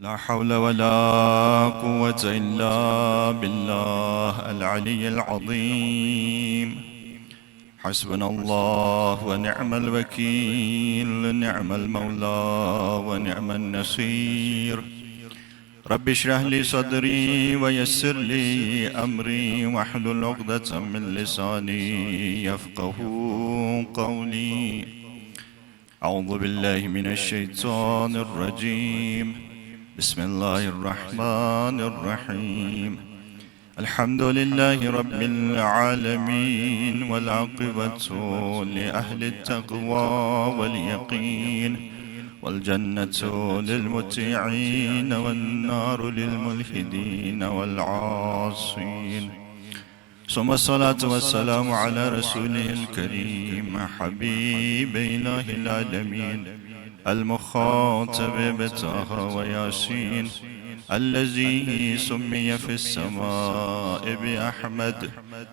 لا حول ولا قوة إلا بالله العلي العظيم. حسبنا الله ونعم الوكيل، نعم المولى ونعم النصير. رب اشرح لي صدري ويسر لي أمري واحلل عقدة من لساني يفقه قولي. أعوذ بالله من الشيطان الرجيم. بسم الله الرحمن الرحيم. الحمد لله رب العالمين، والعاقبة لأهل التقوى واليقين، والجنة للمطيعين والنار للملحدين والعاصين. ثم الصلاة والسلام على رسوله الكريم حبيب إله العالمين المخاطب بطه وياسين، الذي سمي في السماء بأحمد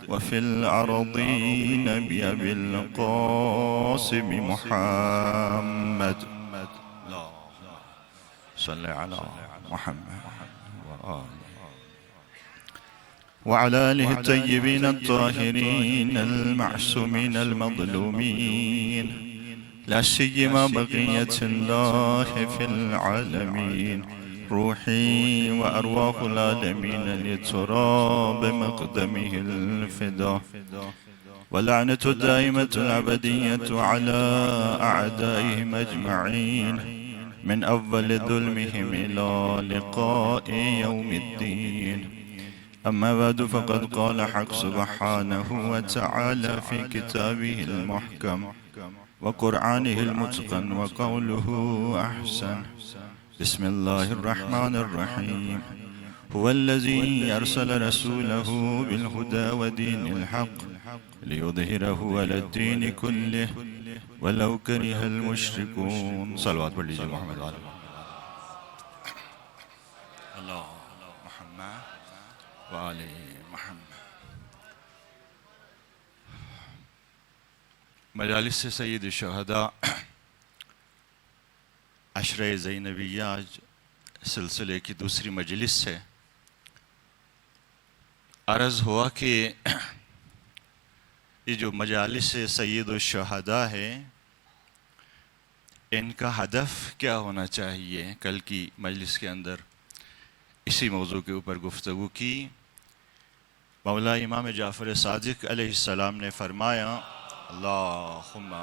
وفي الأرضين بأبي القاسم محمد. اللهم صل على محمد وعلى آله الطيبين الطاهرين المعصومين المظلومين، لا سيما بقية الله في العالمين. روحي وأرواح العالمين لتراب مقدمه الفداء، ولعنة الدائمة الأبدية على أعدائهم أجمعين، من أول ظلمهم إلى لقاء يوم الدين. أما بعد، فقد قال حق سبحانه وتعالى في كتابه المحكم وقرآنه المتقن وقوله أحسن. بسم الله الرحمن الرحيم. هو الذي أرسل رسوله بالهدى ودين الحق ليظهره على الدين كله ولو كره المشركون. صلوات بلّي محمد عليه الله محمد وآل محمد. مجالس سید الشہداء عشرہ زینبیہ آج سلسلے کی دوسری مجلس ہے. عرض ہوا کہ یہ جو مجالس سید الشہداء ہے، ان کا ہدف کیا ہونا چاہیے. کل کی مجلس کے اندر اسی موضوع کے اوپر گفتگو کی. مولا امام جعفر صادق علیہ السلام نے فرمایا: اللہم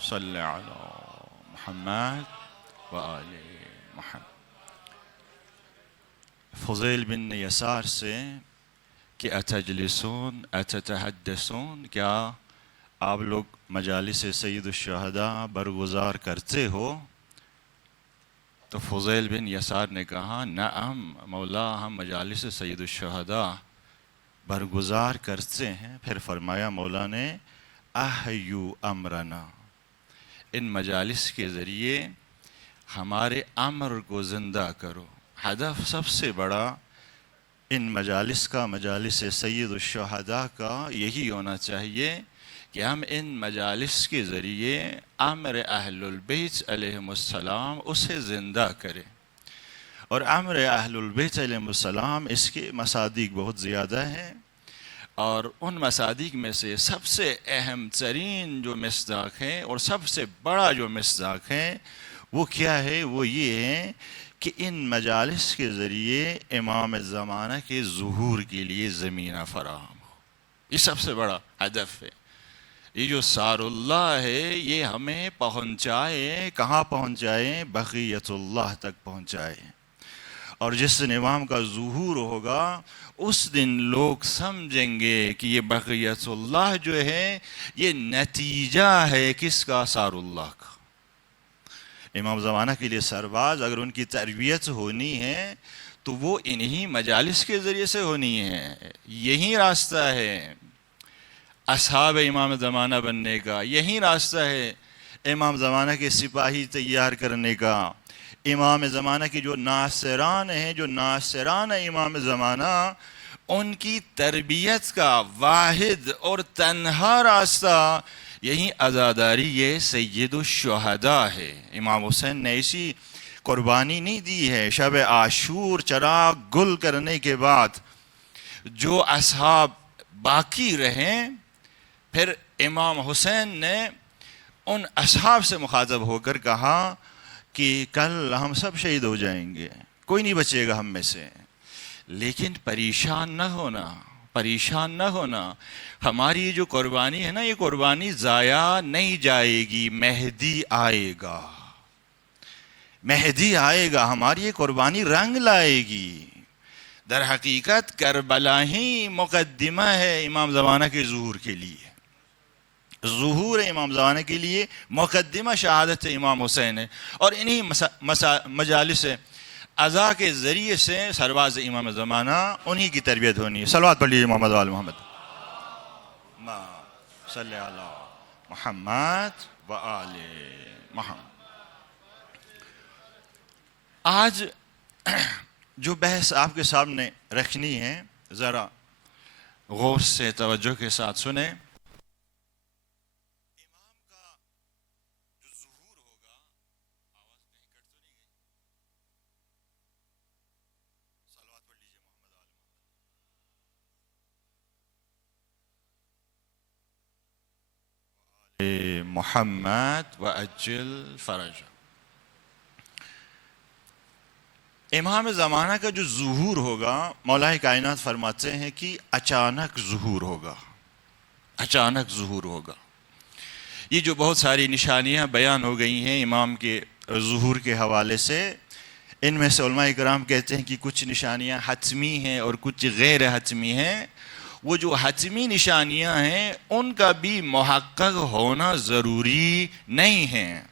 صل علی محمد وآل محمد. فضیل بن یسار سے کہ اتجلسون اتتحدثون، کیا آپ لوگ مجالس سید الشہداء برگزار کرتے ہو؟ تو فضیل بن یسار نے کہا: نعم مولا، ہم مجالس سید الشہداء برگزار کرتے ہیں. پھر فرمایا مولا نے: احیو امرنا، ان مجالس کے ذریعے ہمارے امر کو زندہ کرو. ہدف سب سے بڑا ان مجالس کا، مجالس سید الشہداء کا یہی ہونا چاہیے کہ ہم ان مجالس کے ذریعے امر اہل البیت علیہم السلام اسے زندہ کریں. اور امر اہل البیت علیہم السلام، اس کے مصادیق بہت زیادہ ہیں، اور ان مصادیق میں سے سب سے اہم ترین جو مصداق ہیں اور سب سے بڑا جو مصداق ہیں وہ کیا ہے؟ وہ یہ ہے کہ ان مجالس کے ذریعے امام زمانہ کے ظہور کے لیے زمینہ فراہم ہو. یہ سب سے بڑا ہدف ہے. یہ جو سار اللہ ہے یہ ہمیں پہنچائے، کہاں پہنچائے؟ بقیت اللہ تک پہنچائے. اور جس دن امام کا ظہور ہوگا اس دن لوگ سمجھیں گے کہ یہ بقیت اللہ جو ہے یہ نتیجہ ہے کس کا؟ سار اللہ کا. امام زمانہ کے لیے سرباز اگر ان کی تربیت ہونی ہے تو وہ انہی مجالس کے ذریعے سے ہونی ہے. یہی راستہ ہے اصحاب امام زمانہ بننے کا، یہی راستہ ہے امام زمانہ کے سپاہی تیار کرنے کا. امام زمانہ کی جو ناصران ہیں، جو ناصران امام زمانہ، ان کی تربیت کا واحد اور تنہا راستہ یہی عزاداری یہ سید الشہداء ہے. امام حسین نے اسی قربانی نہیں دی ہے. شب عاشور چراغ گل کرنے کے بعد جو اصحاب باقی رہیں، پھر امام حسین نے ان اصحاب سے مخاطب ہو کر کہا کہ کل ہم سب شہید ہو جائیں گے، کوئی نہیں بچے گا ہم میں سے، لیکن پریشان نہ ہونا، پریشان نہ ہونا. ہماری جو قربانی ہے نا، یہ قربانی ضائع نہیں جائے گی. مہدی آئے گا، مہدی آئے گا، ہماری یہ قربانی رنگ لائے گی. در حقیقت کربلا ہی مقدمہ ہے امام زمانہ کے ظہور کے لیے. ظہور امام زمانہ کے لیے مقدمہ شہادت امام حسین ہے. اور انہی مجالس عزا کے ذریعے سے سرباز امام زمانہ انہی کی تربیت ہونی ہے. صلوات پڑھ لیجیے محمد وآل محمد. صلی علی محمد و آل محمد. آج جو بحث آپ کے سامنے رکھنی ہے، ذرا غور سے توجہ کے ساتھ سنیں. محمد و اجل فرج. امام زمانہ کا جو ظہور ہوگا، مولا کائنات فرماتے ہیں کہ اچانک ظہور ہوگا، اچانک ظہور ہوگا. یہ جو بہت ساری نشانیاں بیان ہو گئی ہیں امام کے ظہور کے حوالے سے، ان میں سے علماء کرام کہتے ہیں کہ کچھ نشانیاں حتمی ہیں اور کچھ غیر حتمی ہیں. وہ جو حتمی نشانیاں ہیں ان کا بھی محقق ہونا ضروری نہیں ہے.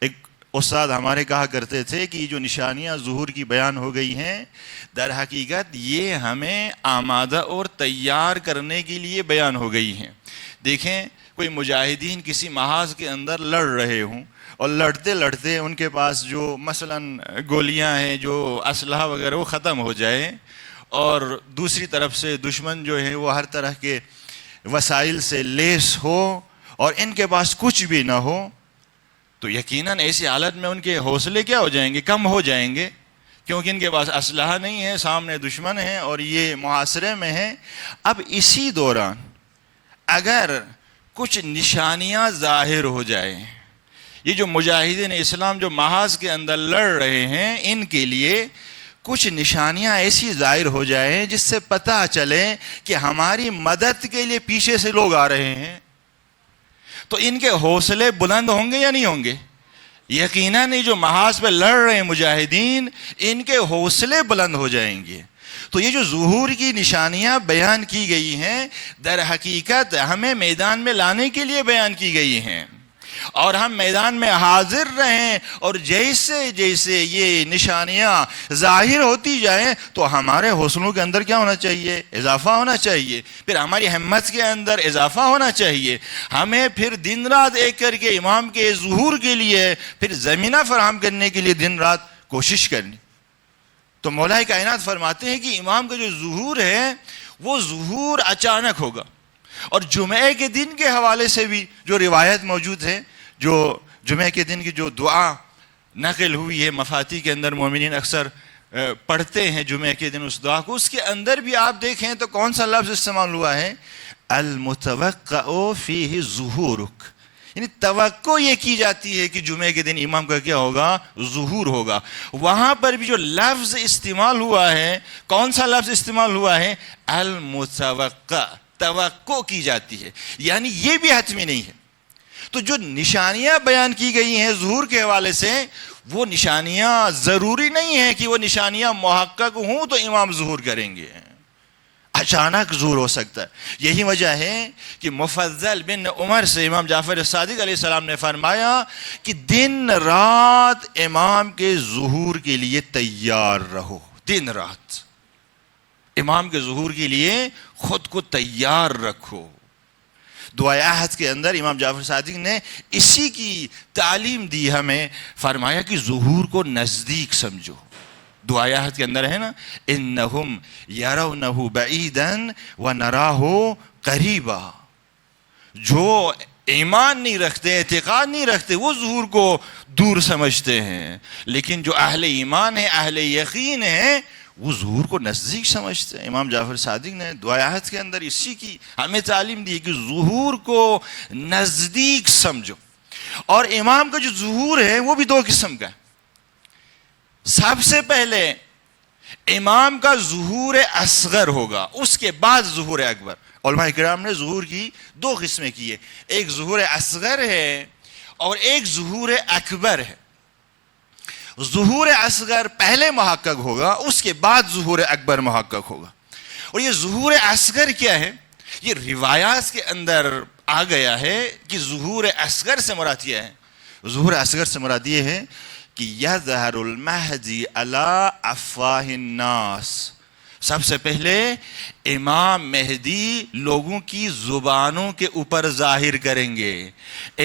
ایک استاد ہمارے کہا کرتے تھے کہ جو نشانیاں ظہور کی بیان ہو گئی ہیں، در حقیقت یہ ہمیں آمادہ اور تیار کرنے کے لیے بیان ہو گئی ہیں. دیکھیں، کوئی مجاہدین کسی محاذ کے اندر لڑ رہے ہوں اور لڑتے لڑتے ان کے پاس جو مثلاً گولیاں ہیں، جو اسلحہ وغیرہ، وہ ختم ہو جائے، اور دوسری طرف سے دشمن جو ہے وہ ہر طرح کے وسائل سے لیس ہو اور ان کے پاس کچھ بھی نہ ہو، تو یقیناً ایسی حالت میں ان کے حوصلے کیا ہو جائیں گے؟ کم ہو جائیں گے، کیونکہ ان کے پاس اسلحہ نہیں ہے، سامنے دشمن ہے اور یہ محاصرے میں ہے. اب اسی دوران اگر کچھ نشانیاں ظاہر ہو جائیں، یہ جو مجاہدین اسلام جو محاذ کے اندر لڑ رہے ہیں، ان کے لیے کچھ نشانیاں ایسی ظاہر ہو جائیں جس سے پتہ چلے کہ ہماری مدد کے لیے پیچھے سے لوگ آ رہے ہیں، تو ان کے حوصلے بلند ہوں گے یا نہیں ہوں گے؟ یقیناً یہ جو محاذ پہ لڑ رہے ہیں مجاہدین، ان کے حوصلے بلند ہو جائیں گے. تو یہ جو ظہور کی نشانیاں بیان کی گئی ہیں، در حقیقت ہمیں میدان میں لانے کے لیے بیان کی گئی ہیں، اور ہم میدان میں حاضر رہیں، اور جیسے جیسے یہ نشانیاں ظاہر ہوتی جائیں تو ہمارے حوصلوں کے اندر کیا ہونا چاہیے؟ اضافہ ہونا چاہیے. پھر ہماری ہمت کے اندر اضافہ ہونا چاہیے. ہمیں پھر دن رات ایک کر کے امام کے ظہور کے لیے پھر زمینہ فراہم کرنے کے لیے دن رات کوشش کرنی. تو مولا کائنات فرماتے ہیں کہ امام کا جو ظہور ہے وہ ظہور اچانک ہوگا. اور جمعے کے دن کے حوالے سے بھی جو روایت موجود ہے، جو جمعے کے دن کی جو دعا نقل ہوئی ہے مفاتی کے اندر، مومنین اکثر پڑھتے ہیں جمعے کے دن اس دعا کو، اس کے اندر بھی آپ دیکھیں تو کون سا لفظ استعمال ہوا ہے؟ المتوقع فیہ ظہورک. یعنی توقع یہ کی جاتی ہے کہ جمعے کے دن امام کا کیا ہوگا؟ ظہور ہوگا. وہاں پر بھی جو لفظ استعمال ہوا ہے، کون سا لفظ استعمال ہوا ہے؟ المتوقع. توقع کی جاتی ہے، یعنی یہ بھی حتمی نہیں ہے. تو جو نشانیاں بیان کی گئی ہیں ظہور کے حوالے سے، وہ نشانیاں ضروری نہیں ہیں کہ وہ نشانیاں محقق ہوں تو امام ظہور کریں گے. اچانک ظہور ہو سکتا ہے. یہی وجہ ہے کہ مفضل بن عمر سے امام جعفر صادق علیہ السلام نے فرمایا کہ دن رات امام کے ظہور کے لیے تیار رہو. دن رات امام کے ظہور کے لیے خود کو تیار رکھو. دعائے عہد کے اندر امام جعفر صادق نے اسی کی تعلیم دی ہمیں، فرمایا کہ ظہور کو نزدیک سمجھو. دعائے عہد کے اندر ہے نا، انہم یرونہ بعیدا ونراہ قریبا. جو ایمان نہیں رکھتے، اعتقاد نہیں رکھتے، وہ ظہور کو دور سمجھتے ہیں. لیکن جو اہل ایمان ہیں، اہل یقین ہیں، وہ ظہور کو نزدیک سمجھتے ہیں. امام جعفر صادق نے دعایات کے اندر اسی کی ہمیں تعلیم دی کہ ظہور کو نزدیک سمجھو. اور امام کا جو ظہور ہے وہ بھی دو قسم کا ہے. سب سے پہلے امام کا ظہور اصغر ہوگا، اس کے بعد ظہور اکبر. علماء کرام نے ظہور کی دو قسمیں کی ہے، ایک ظہور اصغر ہے اور ایک ظہور اکبر ہے. ظہور اصغر پہلے محقق ہوگا، اس کے بعد ظہور اکبر محقق ہوگا. اور یہ ظہور اصغر کیا ہے؟ یہ روایات کے اندر آ گیا ہے کہ ظہور اصغر سے مراد یہ ہے، ظہور اصغر سے مراد یہ ہے کہ یظہر المہدی علی افواہ الناس. سب سے پہلے امام مہدی لوگوں کی زبانوں کے اوپر ظاہر کریں گے.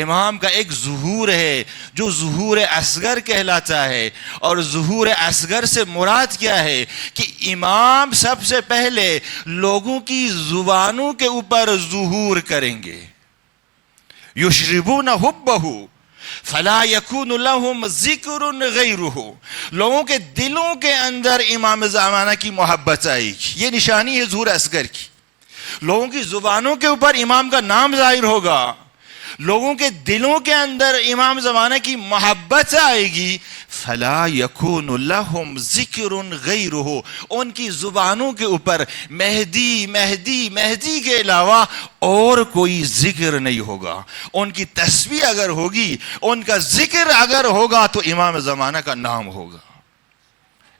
امام کا ایک ظہور ہے جو ظہور اصغر کہلاتا ہے. اور ظہور اصغر سے مراد کیا ہے کہ امام سب سے پہلے لوگوں کی زبانوں کے اوپر ظہور کریں گے. یشربون حبہ فلا یکون لہم ذکر غیرہ. لوگوں کے دلوں کے اندر امام زمانہ کی محبت آئے گی. یہ نشانی ہے ظہور اصغر کی. لوگوں کی زبانوں کے اوپر امام کا نام ظاہر ہوگا، لوگوں کے دلوں کے اندر امام زمانہ کی محبت آئے گی. فلا یکون لہم ذکر غیرہ. ان کی زبانوں کے اوپر مہدی مہدی مہدی کے علاوہ اور کوئی ذکر نہیں ہوگا. ان کی تسبیح اگر ہوگی، ان کا ذکر اگر ہوگا تو امام زمانہ کا نام ہوگا.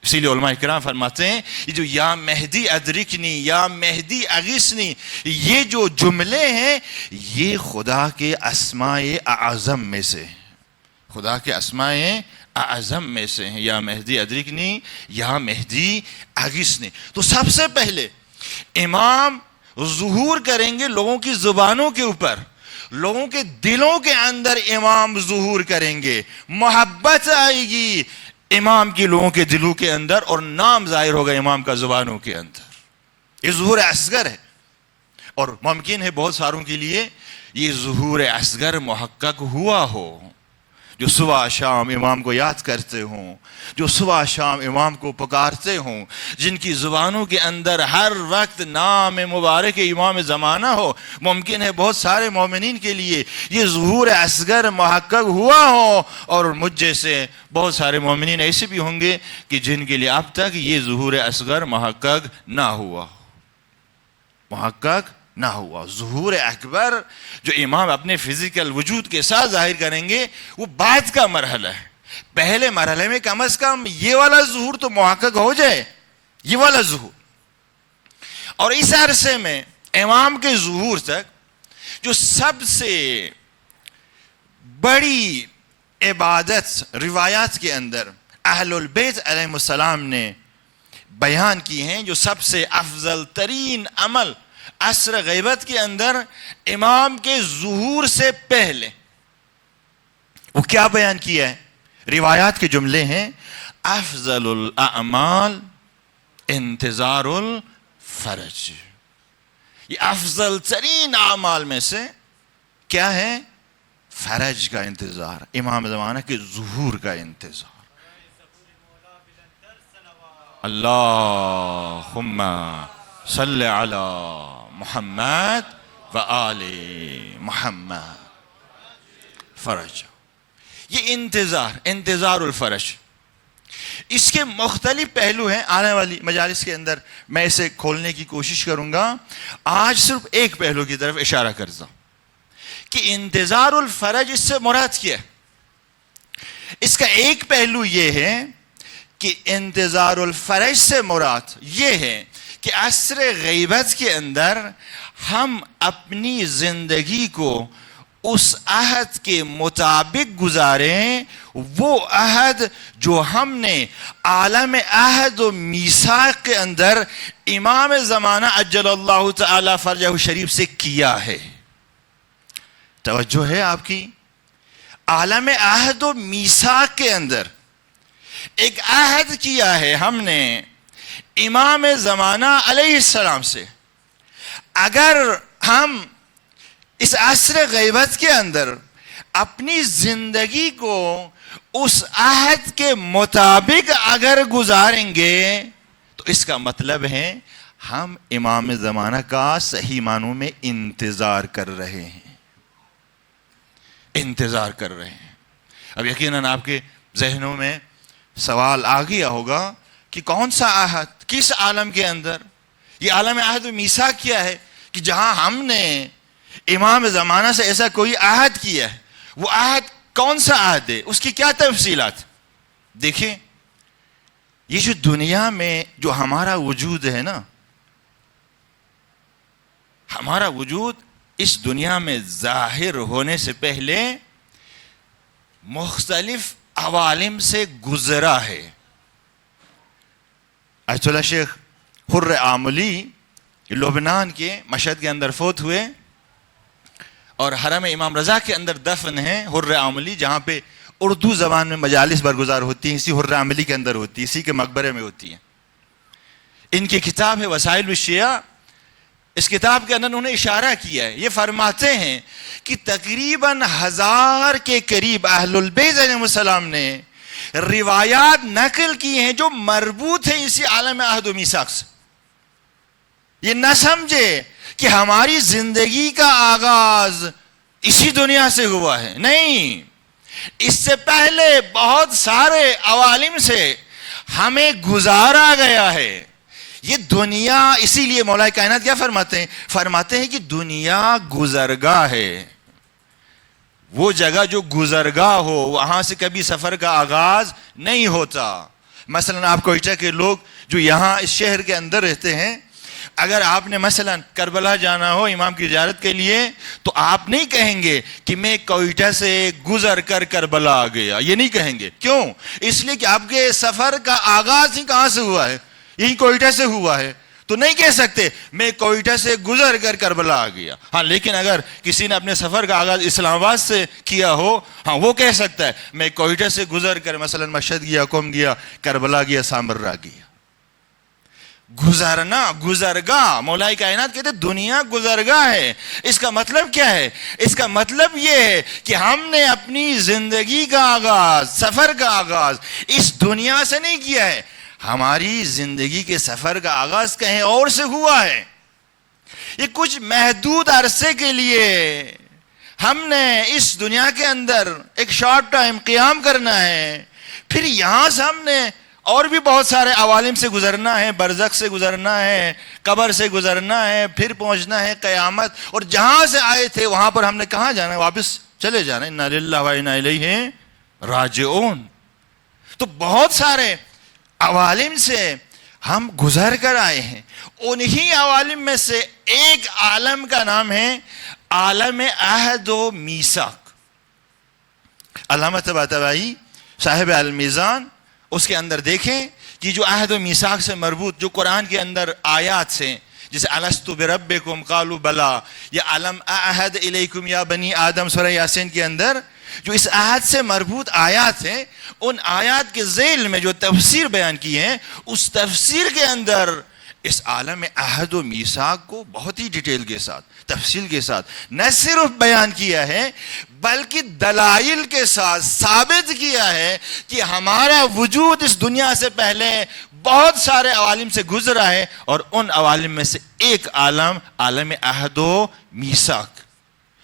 اسی لیے علماء کرام فرماتے ہیں یہ جو یا مہدی ادرکنی یا مہدی اغیثنی، یہ جو جملے ہیں یہ خدا کے اسماء اعظم میں سے، خدا کے اسماء اعظم میں سے ہیں. یا مہدی ادرکنی یا مہدی اغیثنی. تو سب سے پہلے امام ظہور کریں گے لوگوں کی زبانوں کے اوپر، لوگوں کے دلوں کے اندر امام ظہور کریں گے. محبت آئے گی امام کی لوگوں کے دلوں کے اندر اور نام ظاہر ہوگا امام کا زبانوں کے اندر. یہ ظہور اصغر ہے. اور ممکن ہے بہت ساروں کے لیے یہ ظہور اصغر محقق ہوا ہو، جو صبح شام امام کو یاد کرتے ہوں، جو صبح شام امام کو پکارتے ہوں، جن کی زبانوں کے اندر ہر وقت نام مبارک امام زمانہ ہو. ممکن ہے بہت سارے مومنین کے لیے یہ ظہور اصغر محقق ہوا ہو. اور مجھ جیسے بہت سارے مومنین ایسے بھی ہوں گے کہ جن کے لیے اب تک یہ ظہور اصغر محقق نہ ہوا، محقق نہ ہوا. ظہور اکبر جو امام اپنے فزیکل وجود کے ساتھ ظاہر کریں گے وہ بعد کا مرحلہ ہے. پہلے مرحلے میں کم از کم یہ والا ظہور تو محقق ہو جائے، یہ والا ظہور. اور اس عرصے میں امام کے ظہور تک جو سب سے بڑی عبادت روایات کے اندر اہل البیت علیہ السلام نے بیان کی ہیں، جو سب سے افضل ترین عمل عصر غیبت کے اندر امام کے ظہور سے پہلے، وہ کیا بیان کیا ہے؟ روایات کے جملے ہیں افضل الاعمال انتظار الفرج. یہ افضل ترین اعمال میں سے کیا ہے؟ فرج کا انتظار، امام زمانہ کے ظہور کا انتظار. اللہم صلی علی محمد و آل محمد. فرج، یہ انتظار الفرج. اس کے مختلف پہلو ہیں. آنے والی مجالس کے اندر میں اسے کھولنے کی کوشش کروں گا. آج صرف ایک پہلو کی طرف اشارہ کرتا ہوں کہ انتظار الفرج اس سے مراد کیا ہے. اس کا ایک پہلو یہ ہے کہ انتظار الفرج سے مراد یہ ہے کہ عصر غیبت کے اندر ہم اپنی زندگی کو اس عہد کے مطابق گزاریں، وہ عہد جو ہم نے عالم عہد و میثاق کے اندر امام زمانہ عجل اللہ تعالی فرجہ شریف سے کیا ہے. توجہ ہے آپ کی؟ عالم عہد و میثاق کے اندر ایک عہد کیا ہے ہم نے امام زمانہ علیہ السلام سے. اگر ہم اس عصر غیبت کے اندر اپنی زندگی کو اس عہد کے مطابق اگر گزاریں گے تو اس کا مطلب ہے ہم امام زمانہ کا صحیح معنوں میں انتظار کر رہے ہیں، انتظار کر رہے ہیں۔ اب یقیناً آپ کے ذہنوں میں سوال آ گیا ہوگا کہ کون سا عہد، کس عالم کے اندر؟ یہ عالم عہد و میثاق کیا ہے کہ جہاں ہم نے امام زمانہ سے ایسا کوئی عہد کیا ہے؟ وہ عہد کون سا عہد ہے؟ اس کی کیا تفصیلات؟ دیکھیں، یہ جو دنیا میں جو ہمارا وجود ہے نا، ہمارا وجود اس دنیا میں ظاہر ہونے سے پہلے مختلف عوالم سے گزرا ہے۔ آیت اللہ شیخ حر عاملی لبنان کے مشہد کے اندر فوت ہوئے اور حرم امام رضا کے اندر دفن ہیں حر عاملی، جہاں پہ اردو زبان میں مجالس برگزار ہوتی ہیں، اسی حر عاملی کے اندر ہوتی ہے، اسی کے مقبرے میں ہوتی ہیں۔ ان کی کتاب ہے وسائل الشیعہ۔ اس کتاب کے اندر انہوں نے اشارہ کیا ہے، یہ فرماتے ہیں کہ تقریباً 1000 کے قریب اہل البیت علیہ السلام نے روایات نقل کی ہیں جو مربوط ہیں اسی عالم عہد و میثاق سے۔ یہ نہ سمجھے کہ ہماری زندگی کا آغاز اسی دنیا سے ہوا ہے، نہیں، اس سے پہلے بہت سارے عوالم سے ہمیں گزارا گیا ہے۔ یہ دنیا، اسی لیے مولا کائنات کیا فرماتے ہیں؟ فرماتے ہیں کہ دنیا گزرگاہ ہے۔ وہ جگہ جو گزرگاہ ہو وہاں سے کبھی سفر کا آغاز نہیں ہوتا۔ مثلا آپ کوئٹہ کے لوگ جو یہاں اس شہر کے اندر رہتے ہیں، اگر آپ نے مثلا کربلا جانا ہو امام کی زیارت کے لیے تو آپ نہیں کہیں گے کہ میں کوئٹہ سے گزر کر کربلا آ گیا، یہ نہیں کہیں گے۔ کیوں؟ اس لیے کہ آپ کے سفر کا آغاز ہی کہاں سے ہوا ہے؟ یہی کوئٹہ سے ہوا ہے، تو نہیں کہہ سکتے میں کوئٹہ سے گزر کر کربلا آ گیا۔ ہاں، لیکن اگر کسی نے اپنے سفر کا آغاز اسلام آباد سے کیا ہو، ہاں وہ کہہ سکتا ہے میں کوئٹہ سے گزر کر مثلا مشہد گیا، قم گیا، کربلا گیا، سامرا گیا۔ گزرنا، گزرگاہ، مولا کائنات کہتے دنیا گزرگاہ ہے۔ اس کا مطلب کیا ہے؟ اس کا مطلب یہ ہے کہ ہم نے اپنی زندگی کا آغاز، سفر کا آغاز اس دنیا سے نہیں کیا ہے، ہماری زندگی کے سفر کا آغاز کہیں اور سے ہوا ہے۔ یہ کچھ محدود عرصے کے لیے ہم نے اس دنیا کے اندر ایک شارٹ ٹائم قیام کرنا ہے، پھر یہاں سے ہم نے اور بھی بہت سارے عوالم سے گزرنا ہے، برزخ سے گزرنا ہے، قبر سے گزرنا ہے، پھر پہنچنا ہے قیامت، اور جہاں سے آئے تھے وہاں پر ہم نے کہاں جانا ہے؟ واپس چلے جانا ہے۔ انا للہ و انا الیہ راجعون۔ تو بہت سارے عوالم سے ہم گزر کر آئے ہیں۔ انہی عوالم میں سے ایک عالم کا نام ہے عالم عہد و میثاق۔ علامہ طباطبائی صاحب المیزان، اس کے اندر دیکھیں کہ جو عہد و میثاق سے مربوط جو قرآن کے اندر آیات سے، جیسے الستو بربکم قالوا بلا، یا علم اعہد الیکم یا بنی آدم سورہ یاسین کے اندر جو اس عہد سے مربوط آیات ہیں، ان آیات کے ذیل میں جو تفسیر بیان کی ہے، اس تفسیر کے اندر اس عالم عہد و میثاق کو بہت ہی ڈیٹیل کے ساتھ، تفصیل کے ساتھ نہ صرف بیان کیا ہے بلکہ دلائل کے ساتھ ثابت کیا ہے کہ ہمارا وجود اس دنیا سے پہلے بہت سارے عوالم سے گزرا ہے، اور ان عوالم میں سے ایک عالم عالم عہد و میثاق۔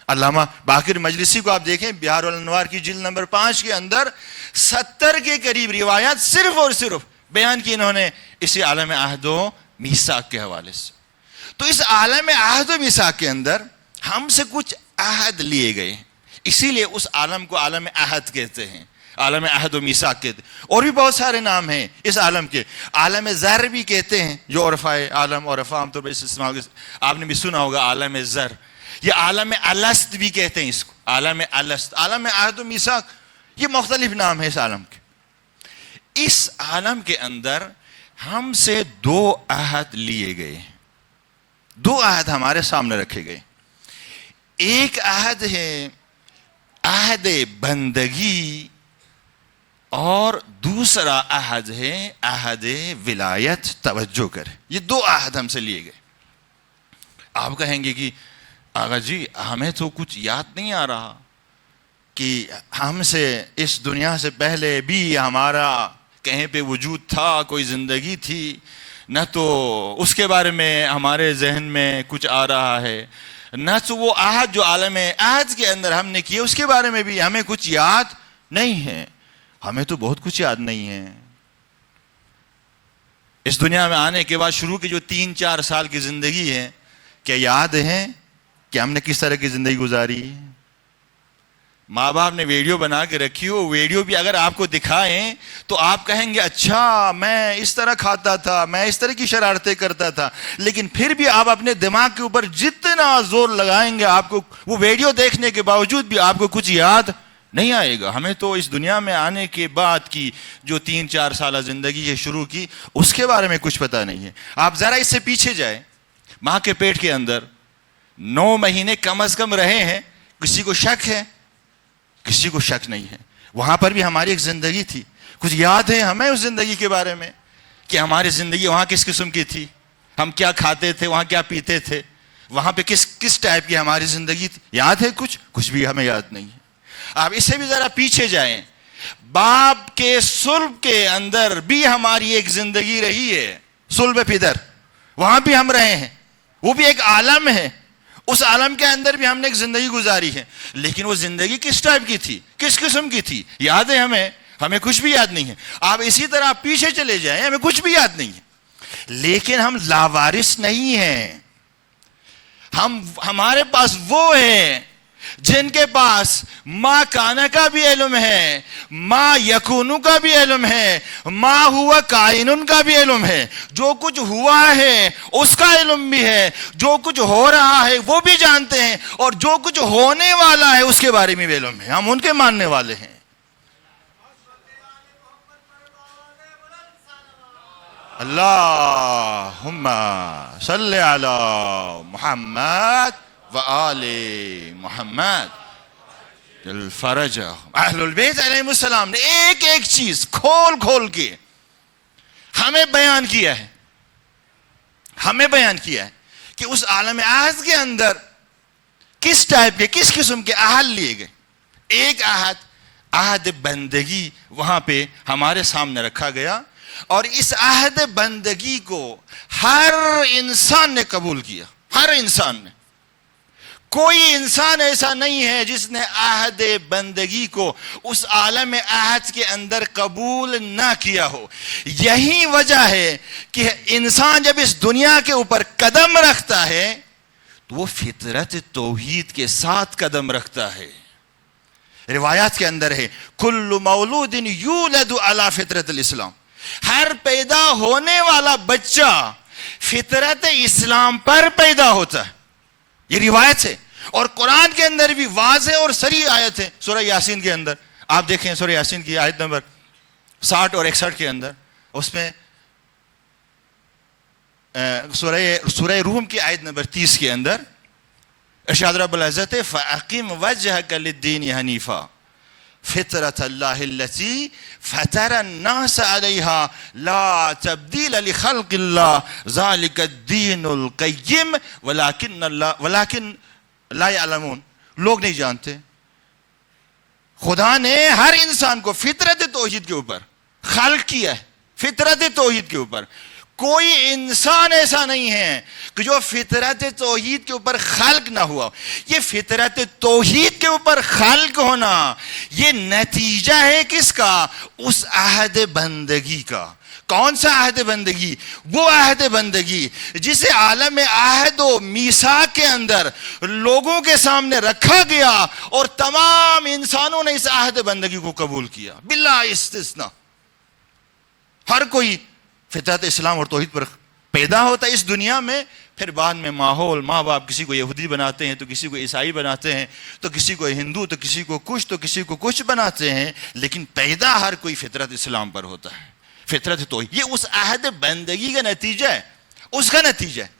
علامہ باقر مجلسی کو آپ دیکھیں بہار الانوار کی جلد نمبر 5 کے اندر 70 کے قریب روایات صرف اور صرف بیان کی انہوں نے اسی عالم عہد و میثاق کے حوالے سے۔ تو اس عالم عہد و میثاق کے اندر ہم سے کچھ عہد لیے گئے، اسی لیے اس عالم کو عالم عہد کہتے ہیں، عالم عہد و میثاق کہتے ہیں۔ اور بھی بہت سارے نام ہیں اس عالم کے، عالم زر بھی کہتے ہیں، جو عرفہ عالم عرفہ عام طور پر اس استعمال، آپ نے بھی سنا ہوگا عالم زر، یہ عالم الست بھی کہتے ہیں اس کو، عالم الست، عالم عہد و میثاق، یہ مختلف نام ہے اس عالم کے۔ اس عالم کے اندر ہم سے 2 عہد لیے گئے، 2 عہد ہمارے سامنے رکھے گئے۔ ایک عہد ہے عہد بندگی، اور دوسرا عہد ہے عہد ولایت، توجہ کر، یہ 2 عہد ہم سے لیے گئے۔ آپ کہیں گے کہ آغا جی ہمیں تو کچھ یاد نہیں آ رہا کہ ہم سے اس دنیا سے پہلے بھی ہمارا کہیں پہ وجود تھا، کوئی زندگی تھی، نہ تو اس کے بارے میں ہمارے ذہن میں کچھ آ رہا ہے، نہ تو وہ عہد جو عالم عہد کے اندر ہم نے کیے اس کے بارے میں بھی ہمیں کچھ یاد نہیں ہے۔ ہمیں تو بہت کچھ یاد نہیں ہے۔ اس دنیا میں آنے کے بعد شروع کی جو 3-4 سال کی زندگی ہے، کیا یاد ہے کہ ہم نے کس طرح کی زندگی گزاری؟ ماں باپ نے ویڈیو بنا کے رکھی ہو، ویڈیو بھی اگر آپ کو دکھائیں تو آپ کہیں گے اچھا میں اس طرح کھاتا تھا، میں اس طرح کی شرارتیں کرتا تھا، لیکن پھر بھی آپ اپنے دماغ کے اوپر جتنا زور لگائیں گے آپ کو وہ ویڈیو دیکھنے کے باوجود بھی آپ کو کچھ یاد نہیں آئے گا۔ ہمیں تو اس دنیا میں آنے کے بعد کی جو 3-4 سالہ زندگی ہے شروع کی، اس کے بارے میں کچھ پتہ نہیں ہے۔ آپ ذرا اس سے پیچھے جائیں، ماں کے پیٹ کے اندر 9 مہینے کم از کم رہے ہیں، کسی کو شک ہے؟ کسی کو شک نہیں ہے۔ وہاں پر بھی ہماری ایک زندگی تھی، کچھ یاد ہے ہمیں اس زندگی کے بارے میں کہ ہماری زندگی وہاں کس قسم کی تھی، ہم کیا کھاتے تھے، وہاں کیا پیتے تھے، وہاں پہ کس ٹائپ کی ہماری زندگی تھی؟ یاد ہے کچھ بھی ہمیں یاد نہیں ہے۔ آپ اس سے بھی ذرا پیچھے جائیں، باپ کے صلب کے اندر بھی ہماری ایک زندگی رہی ہے، صلب پدر، وہاں بھی ہم رہے ہیں، وہ بھی ایک عالم ہے، اس عالم کے اندر بھی ہم نے ایک زندگی گزاری ہے، لیکن وہ زندگی کس ٹائپ کی تھی، کس قسم کی تھی؟ یاد ہے ہمیں کچھ بھی یاد نہیں ہے۔ آپ اسی طرح پیچھے چلے جائیں، ہمیں کچھ بھی یاد نہیں ہے، لیکن ہم لاوارث نہیں ہیں۔ ہمارے پاس وہ ہیں جن کے پاس ما کانا کا بھی علم ہے، ما یکونو کا بھی علم ہے، ما ہوا کائنن کا بھی علم ہے۔ جو کچھ ہوا ہے اس کا علم بھی ہے، جو کچھ ہو رہا ہے وہ بھی جانتے ہیں، اور جو کچھ ہونے والا ہے اس کے بارے میں بھی علم ہے۔ ہم ان کے ماننے والے ہیں۔ اللہم صلی علی محمد وآل محمد الفرج۔ اہل البیت علیہ السلام نے ایک ایک چیز کھول کے ہمیں بیان کیا ہے کہ اس عالم عہد کے اندر کس ٹائپ کے، کس قسم کے عہد لیے گئے۔ ایک عہد بندگی وہاں پہ ہمارے سامنے رکھا گیا، اور اس عہد بندگی کو ہر انسان نے قبول کیا، ہر انسان نے۔ کوئی انسان ایسا نہیں ہے جس نے عہد بندگی کو اس عالم عہد کے اندر قبول نہ کیا ہو۔ یہی وجہ ہے کہ انسان جب اس دنیا کے اوپر قدم رکھتا ہے تو وہ فطرت توحید کے ساتھ قدم رکھتا ہے۔ روایات کے اندر ہے کل مولود یولد علی فطرت الاسلام، ہر پیدا ہونے والا بچہ فطرت اسلام پر پیدا ہوتا ہے، یہ روایت ہے۔ اور قرآن کے اندر بھی واضح اور صریح آیت ہے، سورہ یاسین کے اندر آپ دیکھیں، سورہ یاسین کی آیت نمبر 60 اور 61 کے اندر، اس میں سورہ روم کی آیت نمبر 30 کے اندر ارشاد رب العزت فَأَقِمْ وَجْهَكَ لِلدِّينِ حَنِيفًا فطرت اللہ التي فطر الناس علیہا لا تبدیل لخلق اللہ ذالک الدین القیم ولیکن لا یعلمون۔ لوگ نہیں جانتے، خدا نے ہر انسان کو فطرت توحید کے اوپر خلق کیا ہے، فطرت توحید کے اوپر۔ کوئی انسان ایسا نہیں ہے کہ جو فطرت توحید کے اوپر خلق نہ ہوا۔ یہ فطرت توحید کے اوپر خلق ہونا یہ نتیجہ ہے کس کا؟ اس عہد بندگی کا۔ کون سا عہد بندگی؟ وہ عہد بندگی جسے عالم عہد و میثاق کے اندر لوگوں کے سامنے رکھا گیا، اور تمام انسانوں نے اس عہد بندگی کو قبول کیا بلا استثناء۔ ہر کوئی فطرت اسلام اور توحید پر پیدا ہوتا ہے اس دنیا میں، پھر بعد میں ماحول، ماں باپ کسی کو یہودی بناتے ہیں، تو کسی کو عیسائی بناتے ہیں، تو کسی کو ہندو، تو کسی کو کچھ، تو کسی کو کچھ بناتے ہیں، لیکن پیدا ہر کوئی فطرت اسلام پر ہوتا ہے، فطرت توحید۔ یہ اس عہد بندگی کا نتیجہ ہے، اس کا نتیجہ ہے۔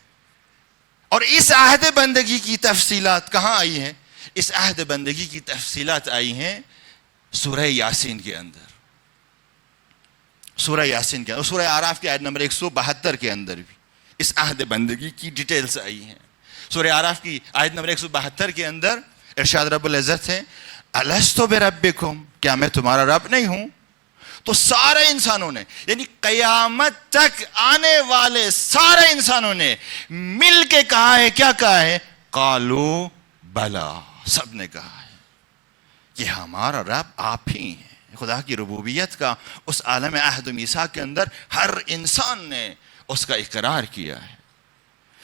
اور اس عہد بندگی کی تفصیلات کہاں آئی ہیں؟ اس عہد بندگی کی تفصیلات آئی ہیں سورہ یاسین کے اندر، سورہ یاسین کے اندر، سورہ اعراف کی آیت نمبر 172 کے اندر بھی اس عہد بندگی کی ڈیٹیلز آئی ہیں۔ سورہ اعراف کی آیت نمبر 172 کے اندر ارشاد رب العزت ہے الست بربکم، کیا میں تمہارا رب نہیں ہوں؟ تو سارے انسانوں نے، یعنی قیامت تک آنے والے سارے انسانوں نے مل کے کہا ہے، کیا کہا ہے؟ قالو بلا، سب نے کہا ہے کہ ہمارا رب آپ ہی ہیں۔ خدا کی ربوبیت کا اس عالم عہد و میثاق کے اندر ہر انسان نے اس کا اقرار کیا ہے۔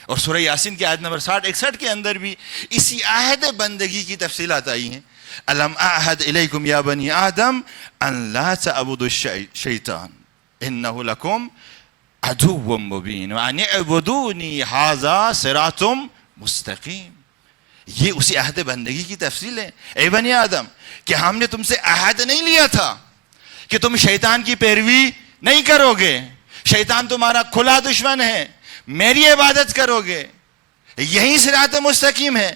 اور سورہ یاسین کی آیت نمبر 60-61 کے اندر بھی اسی عہد بندگی کی تفصیلات آئی ہیں۔ الم اعہد الیکم یا بنی آدم ان لا تعبدوا الشیطان انہ لکم عدو مبین وان اعبدونی ھذا صراط مستقیم۔ یہ اسی عہد بندگی کی تفصیل ہے۔ اے بنی آدم، کہ ہم نے تم سے عہد نہیں لیا تھا کہ تم شیطان کی پیروی نہیں کرو گے، شیطان تمہارا کھلا دشمن ہے، میری عبادت کرو گے، یہی صراط مستقیم ہے؟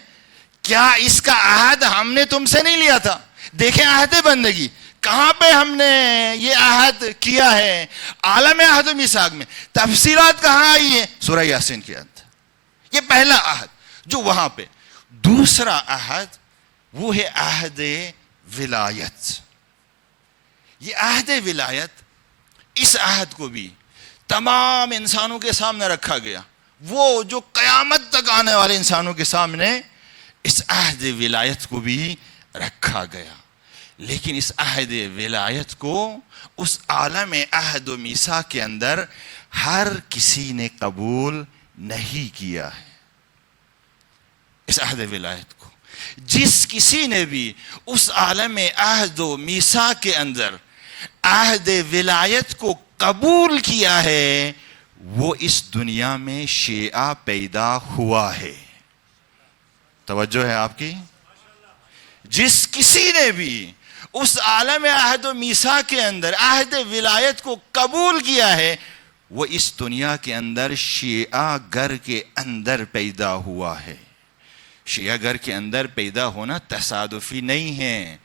کیا اس کا عہد ہم نے تم سے نہیں لیا تھا؟ دیکھیں عہد بندگی کہاں پہ ہم نے یہ عہد کیا ہے، عالم عہد و میثاق میں۔ تفصیلات کہاں آئی ہیں؟ سورہ یاسین کے اندر۔ یہ پہلا عہد جو وہاں پہ۔ دوسرا عہد وہ ہے عہد ولایت۔ یہ عہد ولایت، اس عہد کو بھی تمام انسانوں کے سامنے رکھا گیا، وہ جو قیامت تک آنے والے انسانوں کے سامنے اس عہد ولایت کو بھی رکھا گیا۔ لیکن اس عہد ولایت کو اس عالم عہد و میثاق کے اندر ہر کسی نے قبول نہیں کیا ہے۔ اس عہد ولایت کو جس کسی نے بھی اس عالم عہد و میثاق کے اندر عہد ولایت کو قبول کیا ہے، وہ اس دنیا میں شیعہ پیدا ہوا ہے۔ توجہ ہے آپ کی؟ جس کسی نے بھی اس عالم عہد و میثاق کے اندر عہد ولایت کو قبول کیا ہے، وہ اس دنیا کے اندر شیعہ گر کے اندر پیدا ہوا ہے۔ شیعہ گر کے اندر پیدا ہونا تصادفی نہیں ہے،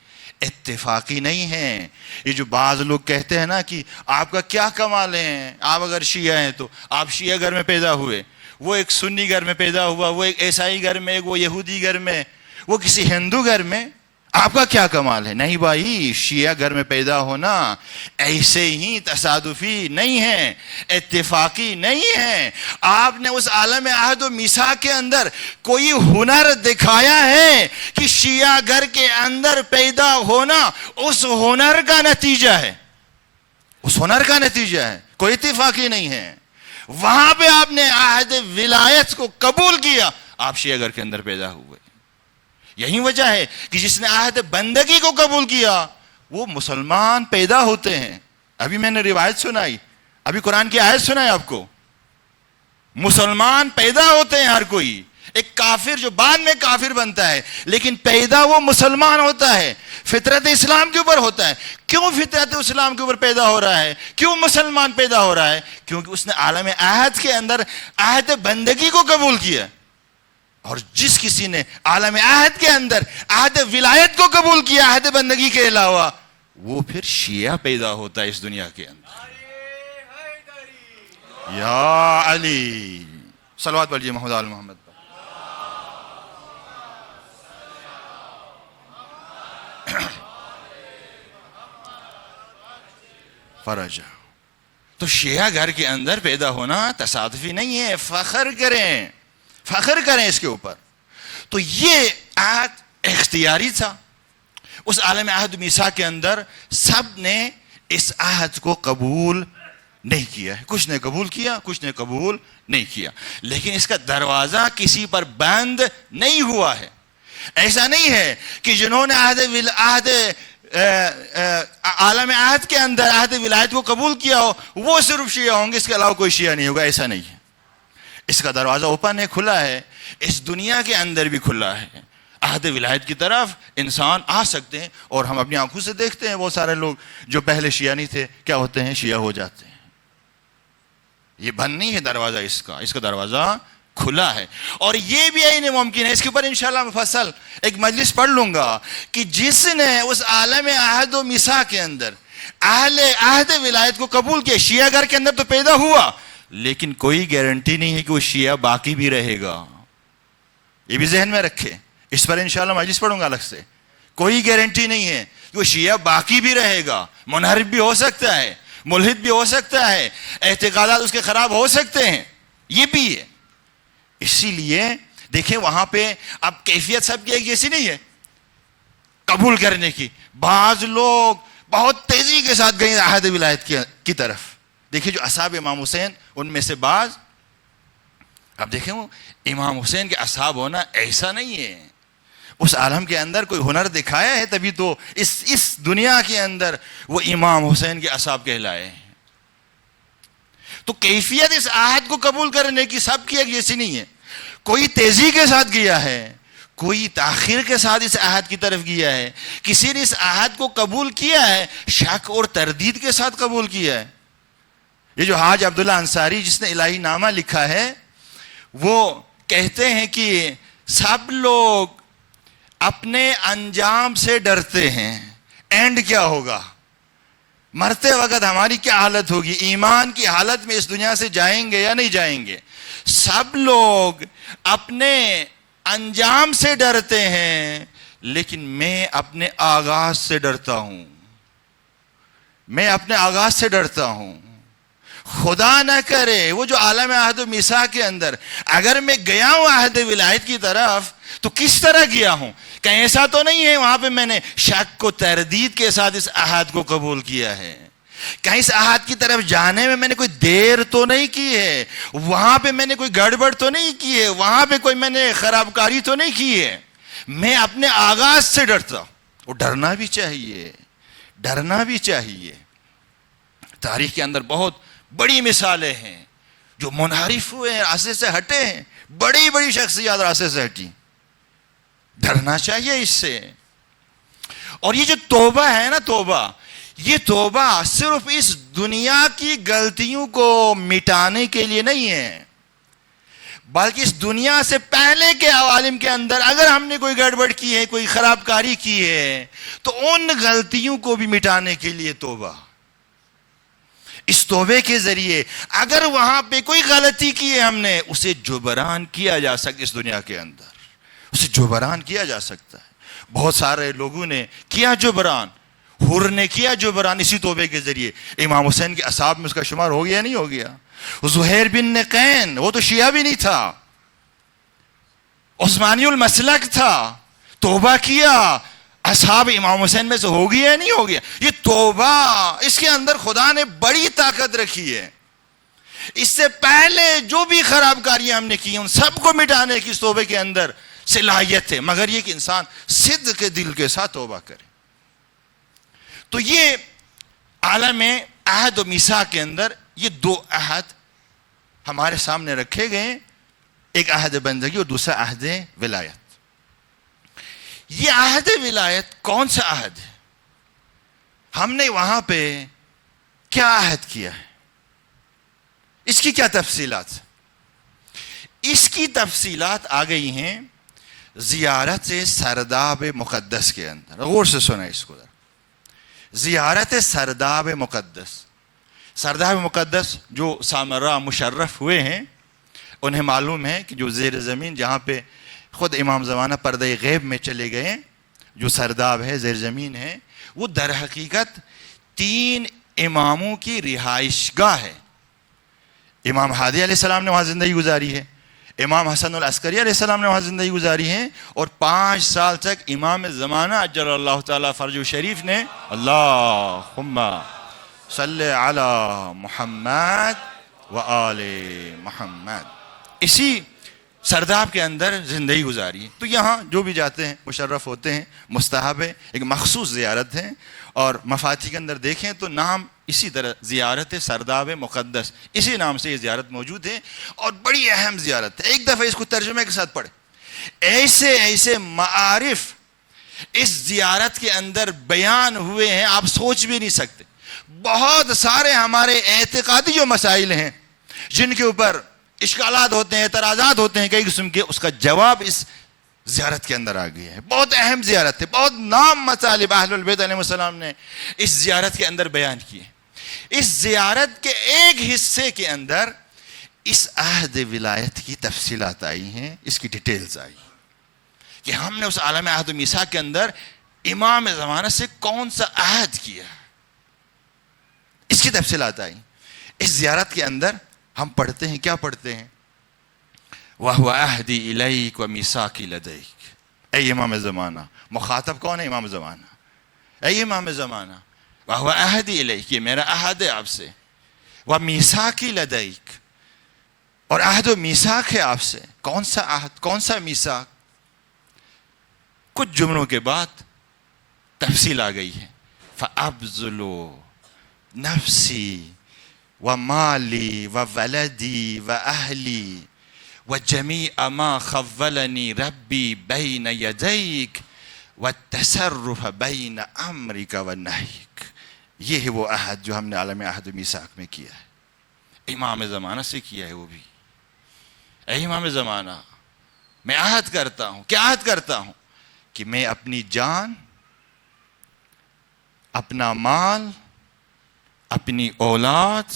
اتفاقی نہیں ہے۔ یہ جو بعض لوگ کہتے ہیں نا کہ آپ کا کیا کمال ہے، آپ اگر شیعہ ہیں تو آپ شیعہ گھر میں پیدا ہوئے، وہ ایک سنی گھر میں پیدا ہوا، وہ ایک عیسائی گھر میں، ایک وہ یہودی گھر میں، وہ کسی ہندو گھر میں، آپ کا کیا کمال ہے؟ نہیں بھائی، شیعہ گھر میں پیدا ہونا ایسے ہی تصادفی نہیں ہے، اتفاقی نہیں ہے۔ آپ نے اس عالم عہد و میثاق کے اندر کوئی ہنر دکھایا ہے کہ شیعہ گھر کے اندر پیدا ہونا اس ہنر کا نتیجہ ہے، اس ہنر کا نتیجہ ہے، کوئی اتفاقی نہیں ہے۔ وہاں پہ آپ نے عہد ولایت کو قبول کیا، آپ شیعہ گھر کے اندر پیدا ہوئے۔ یہی وجہ ہے کہ جس نے عہد بندگی کو قبول کیا وہ مسلمان پیدا ہوتے ہیں۔ ابھی میں نے روایت سنائی، ابھی قرآن کی آیت سنائی آپ کو، مسلمان پیدا ہوتے ہیں ہر کوئی۔ ایک کافر جو بعد میں کافر بنتا ہے لیکن پیدا وہ مسلمان ہوتا ہے، فطرت اسلام کے اوپر ہوتا ہے۔ کیوں فطرت اسلام کے اوپر پیدا ہو رہا ہے؟ کیوں مسلمان پیدا ہو رہا ہے؟ کیونکہ اس نے عالم عہد کے اندر عہد بندگی کو قبول کیا۔ اور جس کسی نے عالم عہد کے اندر عہد ولایت کو قبول کیا عہد بندگی کے علاوہ، وہ پھر شیعہ پیدا ہوتا ہے اس دنیا کے اندر۔ یا علی، صلوات پڑھیے محمد آل محمد۔ فرج۔ تو شیعہ گھر کے اندر پیدا ہونا تصادفی نہیں ہے، فخر کریں، فخر کریں اس کے اوپر۔ تو یہ عہد اختیاری تھا۔ اس عالم عہد میثاق کے اندر سب نے اس عہد کو قبول نہیں کیا ہے، کچھ نے قبول کیا، کچھ نے قبول نہیں کیا۔ لیکن اس کا دروازہ کسی پر بند نہیں ہوا ہے۔ ایسا نہیں ہے کہ جنہوں نے عالم عہد کے اندر عہد ولایت کو قبول کیا ہو وہ صرف شیعہ ہوں گے، اس کے علاوہ کوئی شیعہ نہیں ہوگا، ایسا نہیں ہے۔ اس کا دروازہ اوپن ہے، کھلا ہے، اس دنیا کے اندر بھی کھلا ہے۔ عہد ولایت کی طرف انسان آ سکتے ہیں، اور ہم اپنی آنکھوں سے دیکھتے ہیں بہت سارے لوگ جو پہلے شیعہ نہیں تھے کیا ہوتے ہیں، شیعہ ہو جاتے ہیں۔ یہ بند نہیں ہے دروازہ، اس کا دروازہ کھلا ہے۔ اور یہ بھی عین ممکن ہے، اس کے اوپر انشاءاللہ مفصل ایک مجلس پڑھ لوں گا، کہ جس نے اس عالم عہد و میثاق کے اندر عہد ولایت کو قبول کیا، شیعہ گھر کے اندر تو پیدا ہوا، لیکن کوئی گارنٹی نہیں ہے کہ وہ شیعہ باقی بھی رہے گا۔ یہ بھی ذہن میں رکھے. اس پر انشاءاللہ مجلس پڑھوں گا الگ سے. کوئی گارنٹی نہیں ہے کہ وہ شیعہ باقی بھی رہے گا. منحرف بھی ہو سکتا ہے, ملحد بھی ہو سکتا ہے, اعتقادات اس کے خراب ہو سکتے ہیں, یہ بھی ہے. اسی لیے دیکھیں وہاں پہ اب کیفیت سب کی ایک جیسی نہیں ہے قبول کرنے کی. بعض لوگ بہت تیزی کے ساتھ گئے عہد ولایت کی طرف. دیکھیں جو اصحاب امام حسین, ان میں سے بعض, اب دیکھیں وہ امام حسین کے اصحاب ہونا ایسا نہیں ہے. اس عالم کے اندر کوئی ہنر دکھایا ہے تبھی تو اس دنیا کے اندر وہ امام حسین کے اصحاب کہلائے. تو کیفیت اس عہد کو قبول کرنے کی سب کی ایک جیسی نہیں ہے. کوئی تیزی کے ساتھ گیا ہے, کوئی تاخیر کے ساتھ اس عہد کی طرف گیا ہے, کسی نے اس عہد کو قبول کیا ہے شک اور تردید کے ساتھ قبول کیا ہے. یہ جو حاج عبداللہ انصاری جس نے الہی نامہ لکھا ہے, وہ کہتے ہیں کہ سب لوگ اپنے انجام سے ڈرتے ہیں, اینڈ کیا ہوگا, مرتے وقت ہماری کیا حالت ہوگی, ایمان کی حالت میں اس دنیا سے جائیں گے یا نہیں جائیں گے. سب لوگ اپنے انجام سے ڈرتے ہیں, لیکن میں اپنے آغاز سے ڈرتا ہوں. میں اپنے آغاز سے ڈرتا ہوں. خدا نہ کرے وہ جو عالم عہد و میثاق کے اندر اگر میں گیا ہوں عہد ولایت کی طرف تو کس طرح گیا ہوں. کہیں ایسا تو نہیں ہے وہاں پہ میں نے شک کو تردید کے ساتھ اس عہد کو قبول کیا ہے. کہیں اس عہد کی طرف جانے میں نے کوئی دیر تو نہیں کی ہے, وہاں پہ میں نے کوئی گڑبڑ تو نہیں کی ہے, وہاں پہ کوئی میں نے خرابکاری تو نہیں کی ہے. میں اپنے آغاز سے ڈرتا ہوں. وہ ڈرنا بھی چاہیے, ڈرنا بھی چاہیے. تاریخ کے اندر بہت بڑی مثالیں ہیں جو منحرف ہوئے ہیں, راستے سے ہٹے ہیں. بڑی بڑی شخصیات راستے سے ہٹی. ڈرنا چاہیے اس سے. اور یہ جو توبہ ہے نا, توبہ, یہ توبہ صرف اس دنیا کی غلطیوں کو مٹانے کے لیے نہیں ہے, بلکہ اس دنیا سے پہلے کے عوالم کے اندر اگر ہم نے کوئی گڑبڑ کی ہے, کوئی خرابکاری کی ہے, تو ان غلطیوں کو بھی مٹانے کے لیے توبہ. اس توبے کے ذریعے اگر وہاں پہ کوئی غلطی کی ہے ہم نے, اسے جبران کیا جا سکتا. اس دنیا کے اندر اسے جبران کیا جا سکتا ہے. بہت سارے لوگوں نے کیا جبران, حر نے کیا جبران اسی توبے کے ذریعے. امام حسین کے اصحاب میں اس کا شمار ہو گیا نہیں ہو گیا. زہیر بن نقین, وہ تو شیعہ بھی نہیں تھا, عثمانی المسلک تھا, توبہ کیا, اصحاب امام حسین میں سے ہو گیا نہیں ہو گیا. یہ توبہ, اس کے اندر خدا نے بڑی طاقت رکھی ہے. اس سے پہلے جو بھی خرابکاریاں ہم نے کی ان سب کو مٹانے کی اس توبے کے اندر صلاحیت ہے, مگر یہ کہ انسان صدق کے دل کے ساتھ توبہ کرے. تو یہ عالم عہد و میثاق کے اندر یہ دو عہد ہمارے سامنے رکھے گئے, ایک عہد بندگی اور دوسرا عہد ولایت. یہ عہد ولایت کون سا عہد ہے, ہم نے وہاں پہ کیا عہد کیا ہے, اس کی کیا تفصیلات. اس کی تفصیلات آ گئی ہیں زیارت سرداب مقدس کے اندر. غور سے سنا اس کو. زیارت سرداب مقدس. سرداب مقدس جو سامراء مشرف ہوئے ہیں انہیں معلوم ہے کہ جو زیر زمین جہاں پہ خود امام زمانہ پردہ غیب میں چلے گئے, جو سرداب ہے, زیر زمین ہے, وہ در حقیقت 3 اماموں کی رہائش گاہ ہے. امام ہادی علیہ السلام نے وہاں زندگی گزاری ہے, امام حسن العسکری علیہ السلام نے وہاں زندگی گزاری ہے, اور 5 سال تک امام زمانہ اجل اللہ تعالیٰ فرج شریف نے اللہم صلی علی محمد و آل محمد اسی سرداب کے اندر زندگی گزاری ہے. تو یہاں جو بھی جاتے ہیں مشرف ہوتے ہیں, مستحب ہے, ایک مخصوص زیارت ہے. اور مفاتیح کے اندر دیکھیں تو نام اسی طرح زیارت سرداب مقدس, اسی نام سے یہ زیارت موجود ہے, اور بڑی اہم زیارت ہے. ایک دفعہ اس کو ترجمے کے ساتھ پڑھیں. ایسے ایسے معارف اس زیارت کے اندر بیان ہوئے ہیں آپ سوچ بھی نہیں سکتے. بہت سارے ہمارے اعتقادی جو مسائل ہیں جن کے اوپر اشکالات ہوتے ہیں, اعتراضات ہوتے ہیں کئی قسم کے, اس کا جواب اس زیارت کے اندر آ گیا ہے. بہت اہم زیارت ہے, بہت نام مطالب اہل البیت علیہ السلام نے اس زیارت کے اندر بیان کیے. اس زیارت کے ایک حصے کے اندر اس عہد ولایت کی تفصیلات آئی ہیں, اس کی ڈیٹیلز آئی. کہ ہم نے اس عالم عہد و میثاق کے اندر امام زمانہ سے کون سا عہد کیا. اس کی تفصیلات آئی. اس زیارت کے اندر ہم پڑھتے ہیں, کیا پڑھتے ہیں؟ وَهُوَ عَهْدِي إِلَيْكَ وَمِيثَاقِي لَدَيْكَ. اے امام زمانہ, مخاطب کون ہے؟ امام زمانہ. اے امام زمانہ, وَهُوَ عَهْدِي إِلَيْكَ, یہ میرا عہد ہے آپ سے. وَمِيثَاقِي لَدَيْكَ, اور عہد و میثاق ہے آپ سے. کون سا عہد, کون سا میثاق؟ کچھ جملوں کے بعد تفصیل آ گئی ہے. فَأَبْذُلُ نَفْسِي وَمَالِي وَوَلَدِي وَأَهْلِي وَجَمِيعَ مَا خَوَّلَنِي رَبِّي بَيْنَ يَدَيْكَ وَالتَّصَرُّفَ بَيْنَ أَمْرِكَ وَنَهْيِكَ. یہ ہے وہ عہد جو ہم نے عالم عہد و میثاق میں کیا ہے. امام زمانہ سے کیا ہے وہ بھی. اے امام زمانہ, میں عہد کرتا ہوں. کیا عہد کرتا ہوں؟ کہ میں اپنی جان, اپنا مال, اپنی اولاد,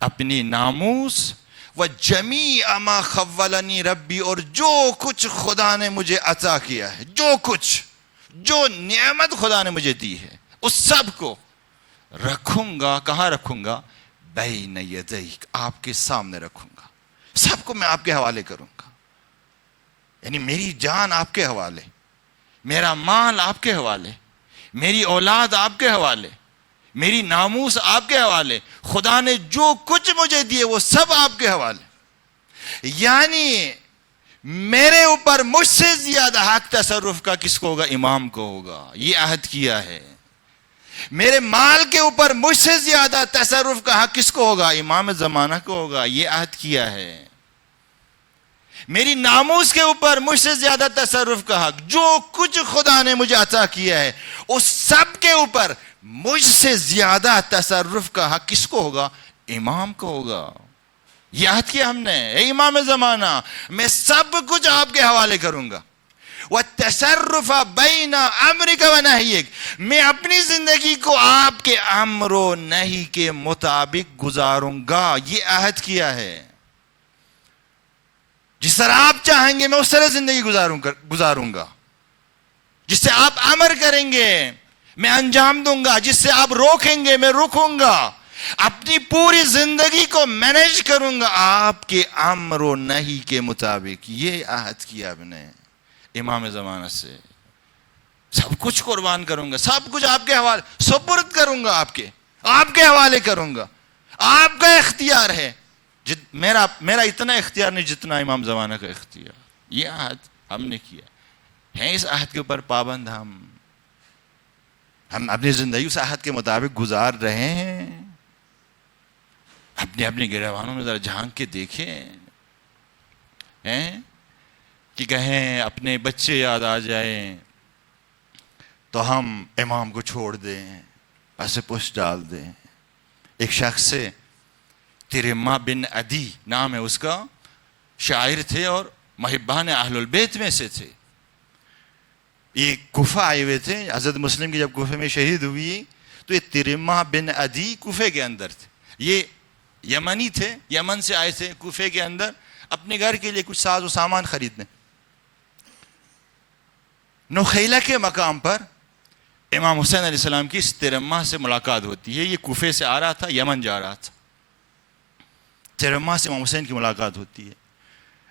اپنی ناموس, وَجَمِيعَ مَا خَوَّلَنِي رَبِّي, اور جو کچھ خدا نے مجھے عطا کیا ہے, جو کچھ, جو نعمت خدا نے مجھے دی ہے, اس سب کو رکھوں گا. کہاں رکھوں گا؟ بین یدیک, آپ کے سامنے رکھوں گا. سب کو میں آپ کے حوالے کروں گا. یعنی میری جان آپ کے حوالے, میرا مال آپ کے حوالے, میری اولاد آپ کے حوالے, میری ناموس آپ کے حوالے. خدا نے جو کچھ مجھے دیے وہ سب آپ کے حوالے. یعنی میرے اوپر مجھ سے زیادہ حق تصرف کا کس کو ہوگا؟ امام کو ہوگا. یہ عہد کیا ہے. میرے مال کے اوپر مجھ سے زیادہ تصرف کا حق کس کو ہوگا؟ امام زمانہ کو ہوگا. یہ عہد کیا ہے. میری ناموس کے اوپر مجھ سے زیادہ تصرف کا حق, جو کچھ خدا نے مجھے عطا کیا ہے اس سب کے اوپر مجھ سے زیادہ تصرف کا حق کس کو ہوگا؟ امام کو ہوگا. یہ عہد کیا ہم نے. اے امام زمانہ, میں سب کچھ آپ کے حوالے کروں گا. وَالتَّصَرُّفَ بَيْنَ أَمْرِكَ وَنَهْيِكَ, میں اپنی زندگی کو آپ کے امر و نہی کے مطابق گزاروں گا. یہ عہد کیا ہے. جس طرح آپ چاہیں گے میں اس طرح زندگی گزاروں گا. جس سے آپ امر کریں گے میں انجام دوں گا, جس سے آپ روکیں گے میں رکوں گا. اپنی پوری زندگی کو مینیج کروں گا آپ کے امر و نہی کے مطابق. یہ عہد کیا ہم نے امام زمانہ سے. سب کچھ قربان کروں گا, سب کچھ آپ کے حوالے سپرد کروں گا, آپ کے حوالے کروں گا. آپ کا اختیار ہے. میرا اتنا اختیار نہیں جتنا امام زمانہ کا اختیار. یہ عہد ہم نے کیا ہے. اس عہد کے اوپر پابند ہم اپنی زندگی اس عہد کے مطابق گزار رہے ہیں. اپنے گریبانوں میں ذرا جھانک کے دیکھیں کہ کہیں اپنے بچے یاد آ جائیں تو ہم امام کو چھوڑ دیں, پس پوچھ ڈال دیں. ایک شخص سے ترمہ بن عدی نام ہے اس کا, شاعر تھے اور محبان اہل البیت میں سے تھے. یہ کوفہ آئے ہوئے تھے. حضرت مسلم کی جب کوفہ میں شہید ہوئی تو یہ ترمہ بن عدی کوفے کے اندر تھے. یہ یمنی تھے, یمن سے آئے تھے کوفے کے اندر اپنے گھر کے لیے کچھ ساز و سامان خریدنے. نخیلہ کے مقام پر امام حسین علیہ السلام کی اس ترمہ سے ملاقات ہوتی ہے. یہ کوفے سے آ رہا تھا, یمن جا رہا تھا. ترمہ سے امام حسین کی ملاقات ہوتی ہے.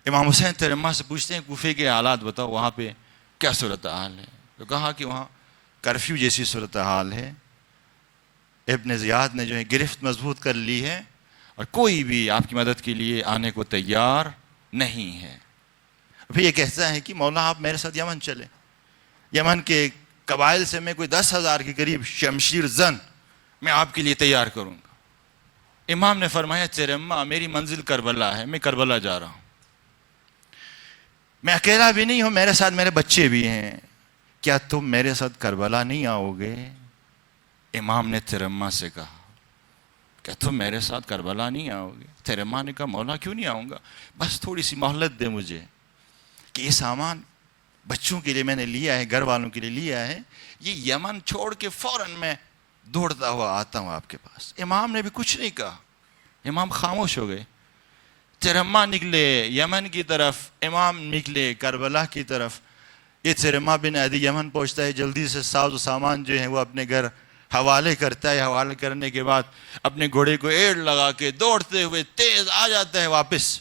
امام حسین ترمہ سے پوچھتے ہیں کوفے کے حالات بتاؤ, وہاں پہ کیا صورتحال ہے؟ تو کہا کہ وہاں کرفیو جیسی صورتحال ہے. ابن زیاد نے جو ہے گرفت مضبوط کر لی ہے اور کوئی بھی آپ کی مدد کے لیے آنے کو تیار نہیں ہے. پھر یہ کہتا ہے کہ مولا آپ میرے ساتھ یمن چلیں. یمن کے قبائل سے میں کوئی 10,000 کے قریب شمشیر زن میں آپ کے لیے تیار کروں گا. امام نے فرمایا ترمہ میری منزل کربلا ہے, میں کربلا جا رہا ہوں. میں اکیلا بھی نہیں ہوں, میرے ساتھ میرے بچے بھی ہیں. کیا تم میرے ساتھ کربلا نہیں آؤ گے؟ امام نے ترمہ سے کہا کیا تم میرے ساتھ کربلا نہیں آؤ گے؟ ترمہ نے کہا مولا کیوں نہیں آؤں گا, بس تھوڑی سی مہلت دے مجھے کہ یہ سامان بچوں کے لیے میں نے لیا ہے, گھر والوں کے لیے لیا ہے, یہ یمن چھوڑ کے فوراً میں دوڑتا ہوا آتا ہوں آپ کے پاس. امام نے بھی کچھ نہیں کہا, امام خاموش ہو گئے. چرما نکلے یمن کی طرف، امام نکلے کربلا کی طرف. یہ چرما بن عدی یمن پہنچتا ہے، جلدی سے ساز و سامان جو ہیں وہ اپنے گھر حوالے کرتا ہے. حوالے کرنے کے بعد اپنے گھوڑے کو ایڑ لگا کے دوڑتے ہوئے تیز آ جاتا ہے، واپس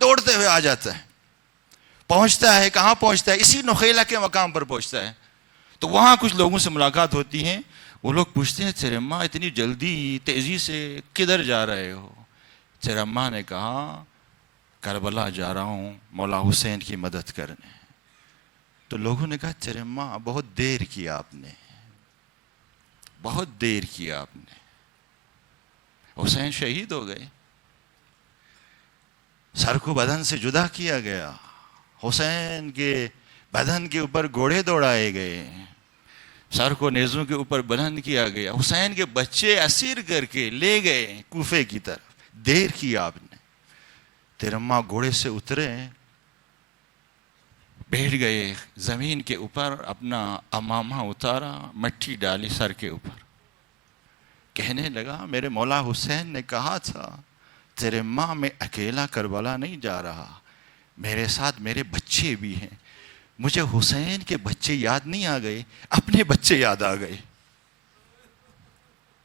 دوڑتے ہوئے آ جاتا ہے. پہنچتا ہے، کہاں پہنچتا ہے؟ اسی نخیلہ کے مقام پر پہنچتا ہے. تو وہاں کچھ لوگوں سے ملاقات ہوتی ہیں. وہ لوگ پوچھتے ہیں چرما اتنی جلدی تیزی سے کدھر جا رہے ہو؟ چرما نے کہا کربلا جا رہا ہوں مولا حسین کی مدد کرنے. تو لوگوں نے کہا چرما بہت دیر کیا آپ نے، بہت دیر کیا آپ نے. حسین شہید ہو گئے، سر کو بدن سے جدا کیا گیا، حسین کے بدن کے اوپر گھوڑے دوڑائے گئے، سر کو نیزوں کے اوپر بلند کیا گیا، حسین کے بچے اسیر کر کے لے گئے کوفے کی طرف. دیر کیا آپ نے. چرما گھوڑے سے اترے، بیٹھ گئے زمین کے اوپر، اپنا امامہ اتارا، مٹی ڈالی سر کے اوپر. کہنے لگا میرے مولا حسین نے کہا تھا چرما میں اکیلا کربلا نہیں جا رہا، میرے ساتھ میرے بچے بھی ہیں. مجھے حسین کے بچے یاد نہیں آ گئے، اپنے بچے یاد آ گئے،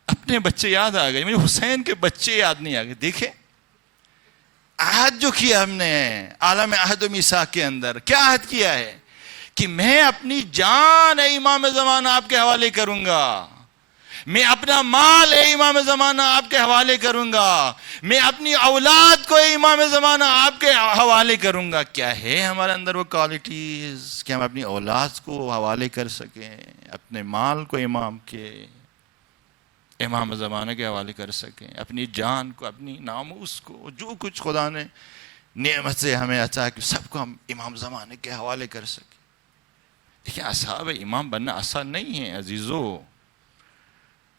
اپنے بچے یاد آ گئے، مجھے حسین کے بچے یاد نہیں آ گئے. دیکھیں عہد جو کیا ہم نے عالم عہد و میثاق کے اندر، کیا عہد کیا ہے کہ میں اپنی جان اے امام زمانہ آپ کے حوالے کروں گا، میں اپنا مال اے امام زمانہ آپ کے حوالے کروں گا، میں اپنی اولاد کو اے امام زمانہ آپ کے حوالے کروں گا. کیا ہے ہمارے اندر وہ کوالٹیز کہ ہم اپنی اولاد کو حوالے کر سکیں، اپنے مال کو امام زمانہ کے حوالے کر سکیں، اپنی جان کو، اپنی ناموس کو، جو کچھ خدا نے نعمت سے ہمیں عطا کی سب کو ہم امام زمانے کے حوالے کر سکیں. دیکھیں اصحاب امام بننا آسان نہیں ہے عزیزو.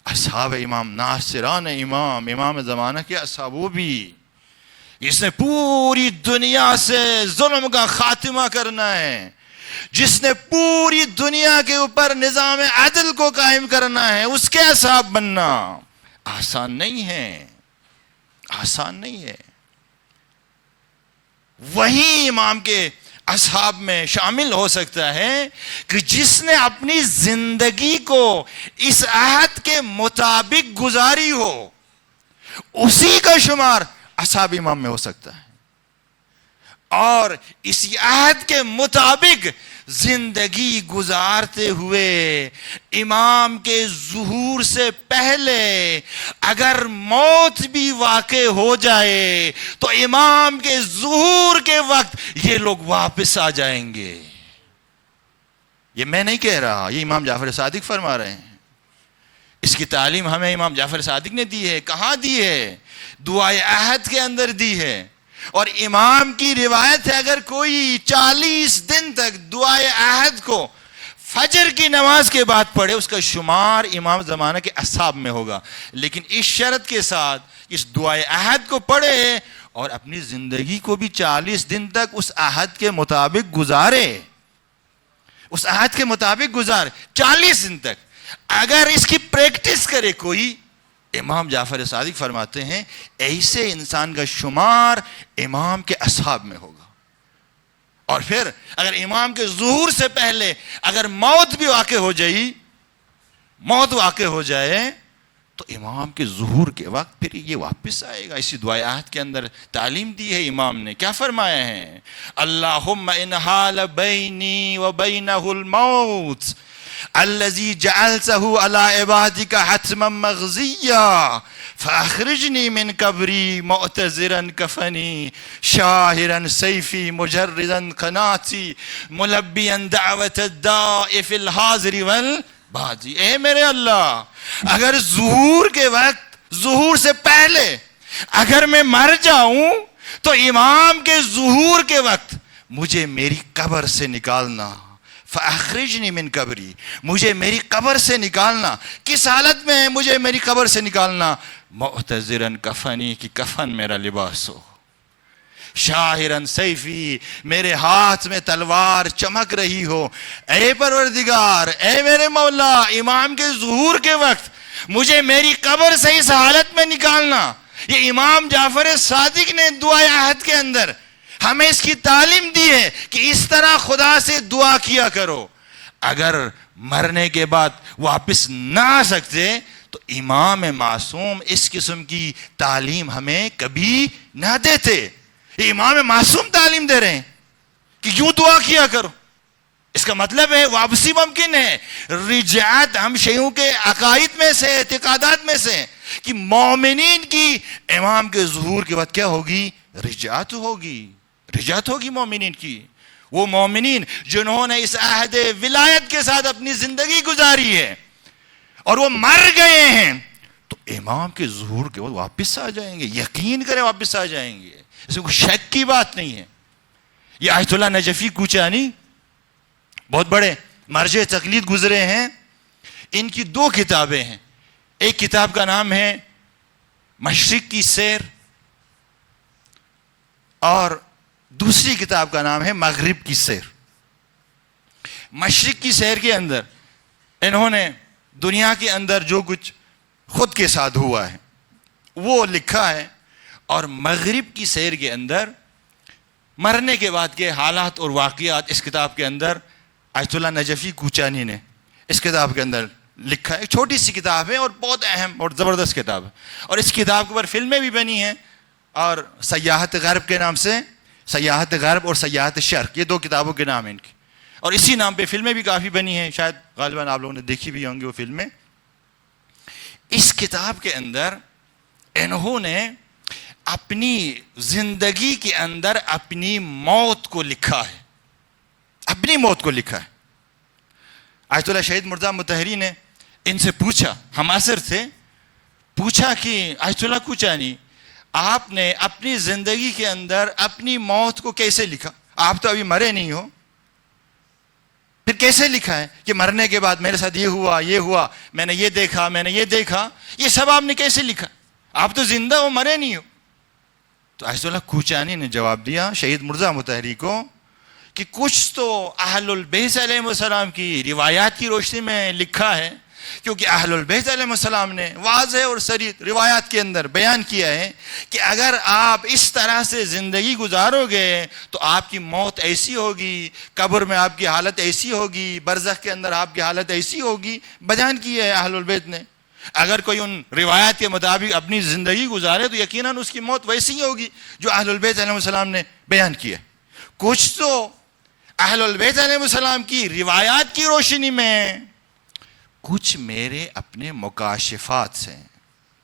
اصحاب امام ناصران امام زمانہ کے اصحاب، وہ بھی جس نے پوری دنیا سے ظلم کا خاتمہ کرنا ہے، جس نے پوری دنیا کے اوپر نظام عدل کو قائم کرنا ہے، اس کے اصحاب بننا آسان نہیں ہے، آسان نہیں ہے. وہی امام کے اصحاب میں شامل ہو سکتا ہے کہ جس نے اپنی زندگی کو اس عہد کے مطابق گزاری ہو، اسی کا شمار اصحاب امام میں ہو سکتا ہے. اور اسی عہد کے مطابق زندگی گزارتے ہوئے امام کے ظہور سے پہلے اگر موت بھی واقع ہو جائے تو امام کے ظہور کے وقت یہ لوگ واپس آ جائیں گے. یہ میں نہیں کہہ رہا، یہ امام جعفر صادق فرما رہے ہیں. اس کی تعلیم ہمیں امام جعفر صادق نے دی ہے. کہاں دی ہے؟ دعائے عہد کے اندر دی ہے. اور امام کی روایت ہے اگر کوئی 40 دن تک دعائے عہد کو فجر کی نماز کے بعد پڑھے، اس کا شمار امام زمانہ کے اصحاب میں ہوگا. لیکن اس شرط کے ساتھ اس دعائے عہد کو پڑھے اور اپنی زندگی کو بھی 40 دن تک اس عہد کے مطابق گزارے، اس عہد کے مطابق گزارے 40 دن تک. اگر اس کی پریکٹس کرے کوئی، امام جعفر صادق فرماتے ہیں ایسے انسان کا شمار امام کے اصحاب میں ہوگا. اور پھر اگر امام کے ظہور سے پہلے اگر موت بھی واقع ہو جائے تو امام کے ظہور کے وقت پھر یہ واپس آئے گا. اسی دعائے عہد کے اندر تعلیم دی ہے امام نے. کیا فرمایا ہے؟ اللہم ان حال بینی و بینہ الموت الذي جعلته على عبادك حتما مغزيا فاخرجني من قبري معتذرا كفني شاهرا سيفي مجردا قناتي ملبيا دعوة الداء في الحاضر والبادي. اے میرے اللہ، اگر ظہور کے وقت، ظہور سے پہلے اگر میں مر جاؤں تو امام کے ظہور کے وقت مجھے میری قبر سے نکالنا. فاخرجنی من قبری، مجھے میری قبر سے نکالنا. کس حالت میں ہے مجھے میری قبر سے نکالنا؟ معتذرن کفنی، کی کفن میرا لباس ہو. شاہرن سیفی، میرے ہاتھ میں تلوار چمک رہی ہو. اے پروردگار، اے میرے مولا، امام کے ظہور کے وقت مجھے میری قبر سے اس حالت میں نکالنا یہ امام جعفر صادق نے دعائے عہد کے اندر ہمیں اس کی تعلیم دی ہے کہ اس طرح خدا سے دعا کیا کرو. اگر مرنے کے بعد واپس نہ آ سکتے تو امام معصوم اس قسم کی تعلیم ہمیں کبھی نہ دیتے. امام معصوم تعلیم دے رہے ہیں کہ یوں دعا کیا کرو. اس کا مطلب ہے واپسی ممکن ہے. رجعت ہم شیعوں کے عقائد میں سے، اعتقادات میں سے، کہ مومنین کی امام کے ظہور کے بعد کیا ہوگی؟ رجعت ہوگی. رجعت ہوگی مومنین کی. وہ مومنین جنہوں نے اس عہد ولایت کے ساتھ اپنی زندگی گزاری ہے اور وہ مر گئے ہیں، تو امام کے ظہور کے بعد واپس آ جائیں گے. یقین کریں واپس آ جائیں گے، اس میں کوئی شک کی بات نہیں ہے. یہ آیت اللہ نجفی کوچانی بہت بڑے مرجع تقلید گزرے ہیں. ان کی 2 کتابیں ہیں. ایک کتاب کا نام ہے مشرق کی سیر اور دوسری کتاب کا نام ہے مغرب کی سیر. مشرق کی سیر کے اندر انہوں نے دنیا کے اندر جو کچھ خود کے ساتھ ہوا ہے وہ لکھا ہے، اور مغرب کی سیر کے اندر مرنے کے بعد کے حالات اور واقعات اس کتاب کے اندر آیت اللہ نجفی کوچانی نے اس کتاب کے اندر لکھا ہے. ایک چھوٹی سی کتاب ہے اور بہت اہم اور زبردست کتاب ہے. اور اس کتاب کے اوپر فلمیں بھی بنی ہیں، اور سیاحت غرب کے نام سے، سیاحت غرب اور سیاحت شرق، یہ 2 کتابوں کے نام ہیں ان کے. اور اسی نام پہ فلمیں بھی کافی بنی ہیں، شاید غالباً آپ لوگوں نے دیکھی بھی ہوں گی وہ فلمیں. اس کتاب کے اندر انہوں نے اپنی زندگی کے اندر اپنی موت کو لکھا ہے. اپنی موت کو لکھا ہے. آیت اللہ شہید مرزا مطہری نے ان سے پوچھا، ہم عصر تھے، پوچھا کہ آیت اللہ کوچانی آپ نے اپنی زندگی کے اندر اپنی موت کو کیسے لکھا؟ آپ تو ابھی مرے نہیں ہو، پھر کیسے لکھا ہے کہ مرنے کے بعد میرے ساتھ یہ ہوا، میں نے یہ دیکھا، یہ سب آپ نے کیسے لکھا؟ آپ تو زندہ ہو، مرے نہیں ہو. تو آیت اللہ کوچانی نے جواب دیا شہید مرزا مطہری کو کہ کچھ تو اہل البیت علیہ السلام کی روایات کی روشنی میں لکھا ہے، کیونکہ اہل البیت علیہ السلام نے واضح اور صریح روایات کے اندر بیان کیا ہے کہ اگر آپ اس طرح سے زندگی گزارو گے تو آپ کی موت ایسی ہوگی، قبر میں آپ کی حالت ایسی ہوگی، برزخ کے اندر آپ کی حالت ایسی ہوگی. بیان کیا ہے اہل البیت نے. اگر کوئی ان روایات کے مطابق اپنی زندگی گزارے تو یقیناً اس کی موت ویسی ہی ہوگی جو اہل البیت علیہ السلام نے بیان کیا. کچھ تو اہل البیت علیہ السلام کی روایات کی روشنی میں، کچھ میرے اپنے مکاشفات ہیں.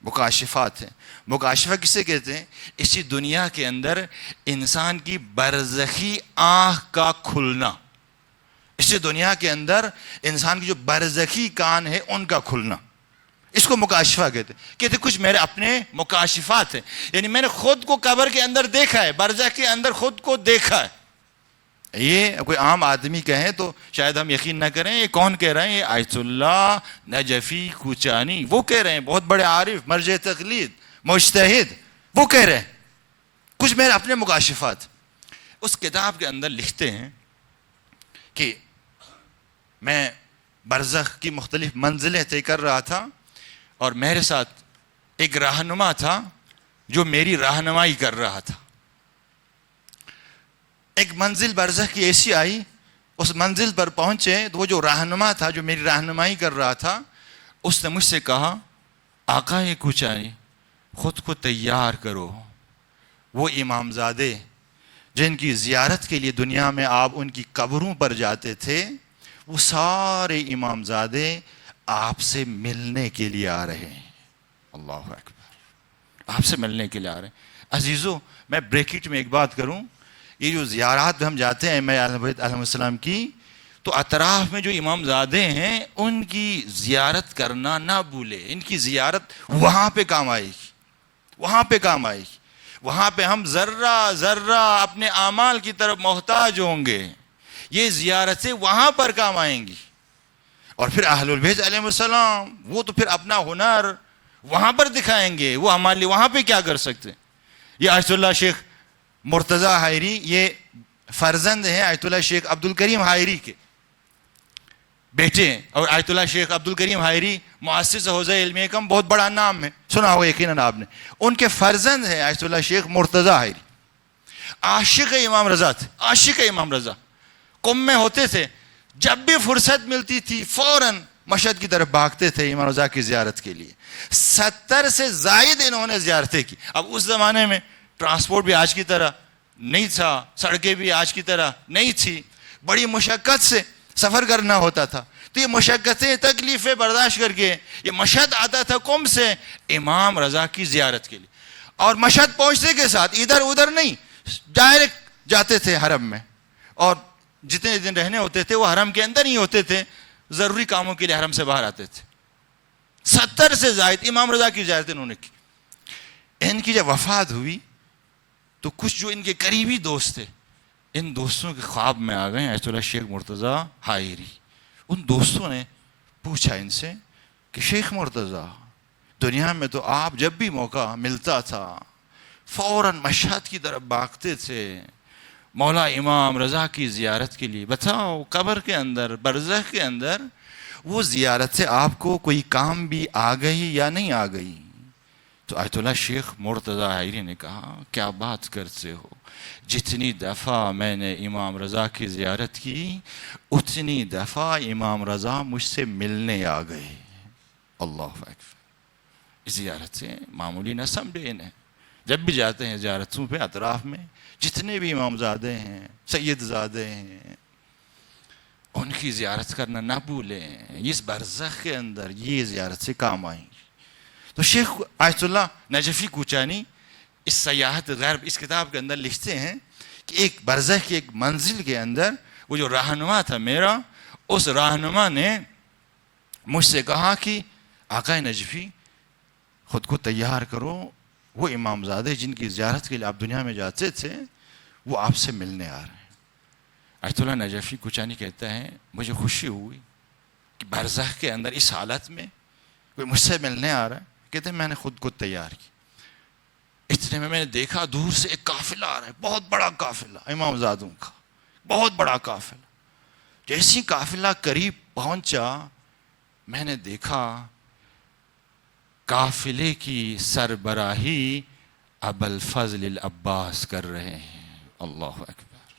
مکاشفہ کسے کہتے ہیں؟ اسی دنیا کے اندر انسان کی برزخی آنکھ کا کھلنا، اسی دنیا کے اندر انسان کی جو برزخی کان ہے ان کا کھلنا، اس کو مکاشفہ کہتے کچھ میرے اپنے مکاشفات ہیں. یعنی میں نے خود کو قبر کے اندر دیکھا ہے، برزخ کے اندر خود کو دیکھا ہے. یہ کوئی عام آدمی کہیں تو شاید ہم یقین نہ کریں. یہ کون کہہ رہے ہیں؟ یہ آیت اللہ نجفی کوچانی، وہ کہہ رہے ہیں، بہت بڑے عارف، مرجع تقلید، مجتہد، وہ کہہ رہے ہیں کچھ میرے اپنے مکاشفات. اس کتاب کے اندر لکھتے ہیں کہ میں برزخ کی مختلف منزلیں طے کر رہا تھا، اور میرے ساتھ ایک رہنما تھا جو میری رہنمائی کر رہا تھا. ایک منزل برزخ کی ایسی آئی، اس منزل پر پہنچے تو وہ جو رہنما تھا جو میری رہنمائی کر رہا تھا، اس نے مجھ سے کہا آقا کوچانی خود کو تیار کرو. وہ امام زادے جن کی زیارت کے لیے دنیا میں آپ ان کی قبروں پر جاتے تھے، وہ سارے امام زادے آپ سے ملنے کے لیے آ رہے ہیں. اللہ اکبر، آپ سے ملنے کے لیے آ رہے ہیں. عزیزو، میں بریکٹ میں ایک بات کروں، یہ جو زیارات میں ہم جاتے ہیں اہل بیت علیہ السلام کی، تو اطراف میں جو امام زادے ہیں ان کی زیارت کرنا نہ بھولے. ان کی زیارت وہاں پہ کام آئے گی، وہاں پہ کام آئے گی. وہاں پہ ہم ذرہ ذرہ اپنے اعمال کی طرف محتاج ہوں گے. یہ زیارتیں وہاں پر کام آئیں گی. اور پھر اہل البیت علیہ السلام وہ تو پھر اپنا ہنر وہاں پر دکھائیں گے. وہ ہمارے لیے وہاں پہ کیا کر سکتے؟ یہ آیت اللہ شیخ مرتضیٰ حائری، یہ فرزند ہیں آیت اللہ شیخ عبد الکریم حائری کے. بیٹے ہیں. اور آیت اللہ شیخ عبد الکریم حائری مؤسس حوزہ علمیہ کا بہت بڑا نام ہے, سنا ہوگا یقیناً آپ نے. ان کے فرزند ہیں آیت اللہ شیخ مرتضیٰ حائری, عاشق امام رضا تھے, عاشق امام رضا. قم میں ہوتے تھے, جب بھی فرصت ملتی تھی فوراً مشہد کی طرف بھاگتے تھے امام رضا کی زیارت کے لیے. 70 سے زائد انہوں نے زیارتیں کی. اب اس زمانے میں ٹرانسپورٹ بھی آج کی طرح نہیں تھا, سڑکیں بھی آج کی طرح نہیں تھی, بڑی مشقت سے سفر کرنا ہوتا تھا. تو یہ مشقتیں تکلیفیں برداشت کر کے یہ مشہد آتا تھا قم سے امام رضا کی زیارت کے لیے. اور مشہد پہنچنے کے ساتھ ادھر ادھر نہیں, ڈائریکٹ جاتے تھے حرم میں, اور جتنے دن رہنے ہوتے تھے وہ حرم کے اندر ہی ہوتے تھے, ضروری کاموں کے لیے حرم سے باہر آتے تھے. 70 سے زائد امام رضا کی زیارت انہوں نے کی. ان کی جب وفات ہوئی تو کچھ جو ان کے قریبی دوست تھے, ان دوستوں کے خواب میں آ گئے آیت اللہ شیخ مرتضیٰ حائری. ان دوستوں نے پوچھا ان سے کہ شیخ مرتضیٰ, دنیا میں تو آپ جب بھی موقع ملتا تھا فوراً مشہد کی طرف بھاگتے تھے مولا امام رضا کی زیارت کے لیے, بتاؤ قبر کے اندر برزخ کے اندر وہ زیارت سے آپ کو کوئی کام بھی آ گئی یا نہیں آ گئی؟ تو آیت اللہ شیخ مرتضیٰ حائری نے کہا کیا بات کرتے ہو, جتنی دفعہ میں نے امام رضا کی زیارت کی اتنی دفعہ امام رضا مجھ سے ملنے آ گئے. اللہ اکبر. زیارت سے معمولی نہ سمجھے انہیں, جب بھی جاتے ہیں زیارتوں پہ اطراف میں جتنے بھی امام زادے ہیں سید زادے ہیں ان کی زیارت کرنا نہ بھولیں, اس برزخ کے اندر یہ زیارت سے کام آئیں. تو شیخ آیت اللہ نجفی کوچانی اس سیاحت غرب اس کتاب کے اندر لکھتے ہیں کہ ایک برزخ کی ایک منزل کے اندر وہ جو رہنما تھا میرا, اس رہنما نے مجھ سے کہا کہ آقا نجفی خود کو تیار کرو, وہ امام زادے جن کی زیارت کے لیے آپ دنیا میں جاتے تھے وہ آپ سے ملنے آ رہے ہیں. آیت اللہ نجفی کوچانی کہتا ہے مجھے خوشی ہوئی کہ برزخ کے اندر اس حالت میں کوئی مجھ سے ملنے آ رہا ہے. کہتے ہیں میں نے خود کو تیار کی. اتنے میں نے دیکھا دور سے ایک قافلہ آ رہا ہے, بہت بڑا قافلہ امام زادوں کا, بہت بڑا قافلہ. جیسی قافلہ قریب پہنچا میں نے دیکھا قافلے کی سربراہی ابوالفضل العباس کر رہے ہیں. اللہ اکبر.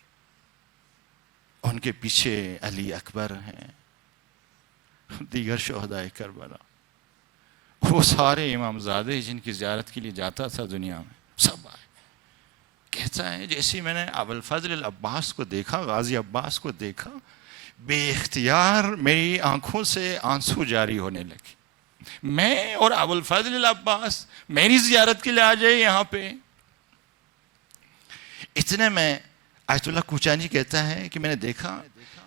ان کے پیچھے علی اکبر ہیں, دیگر شہداء کربلا, وہ سارے امام زادے جن کی زیارت کے لیے جاتا تھا دنیا میں سب آئے. کہتا ہے جیسے میں نے ابوالفضل العباس کو دیکھا, غازی عباس کو دیکھا, بے اختیار میری آنکھوں سے آنسو جاری ہونے لگے. میں اور ابوالفضل العباس میری زیارت کے لیے آ جائے یہاں پہ. اتنے میں آیت اللہ کوچانی کہتا ہے کہ میں نے دیکھا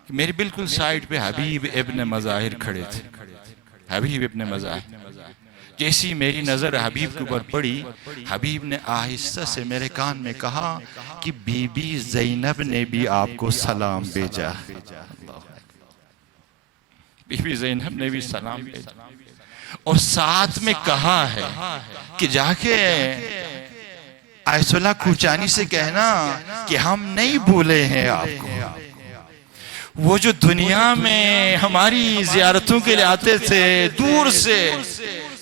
کہ میری بالکل سائڈ پہ حبیب ابن مظاہر کھڑے تھے. حبیب ابن مظاہر. جیسی میری نظر حبیب کے اوپر پڑی, حبیب نے آہستہ سے میرے کان میں کہا کہ بی بی زینب نے بھی آپ کو سلام بھیجا. بی بی زینب نے بھی سلام بھیجا, اور ساتھ میں کہا ہے کہ جا کے آیت اللہ کوچانی سے کہنا کہ ہم نہیں بھولے ہیں آپ کو. وہ جو دنیا میں ہماری زیارتوں کے لیے آتے تھے دور سے,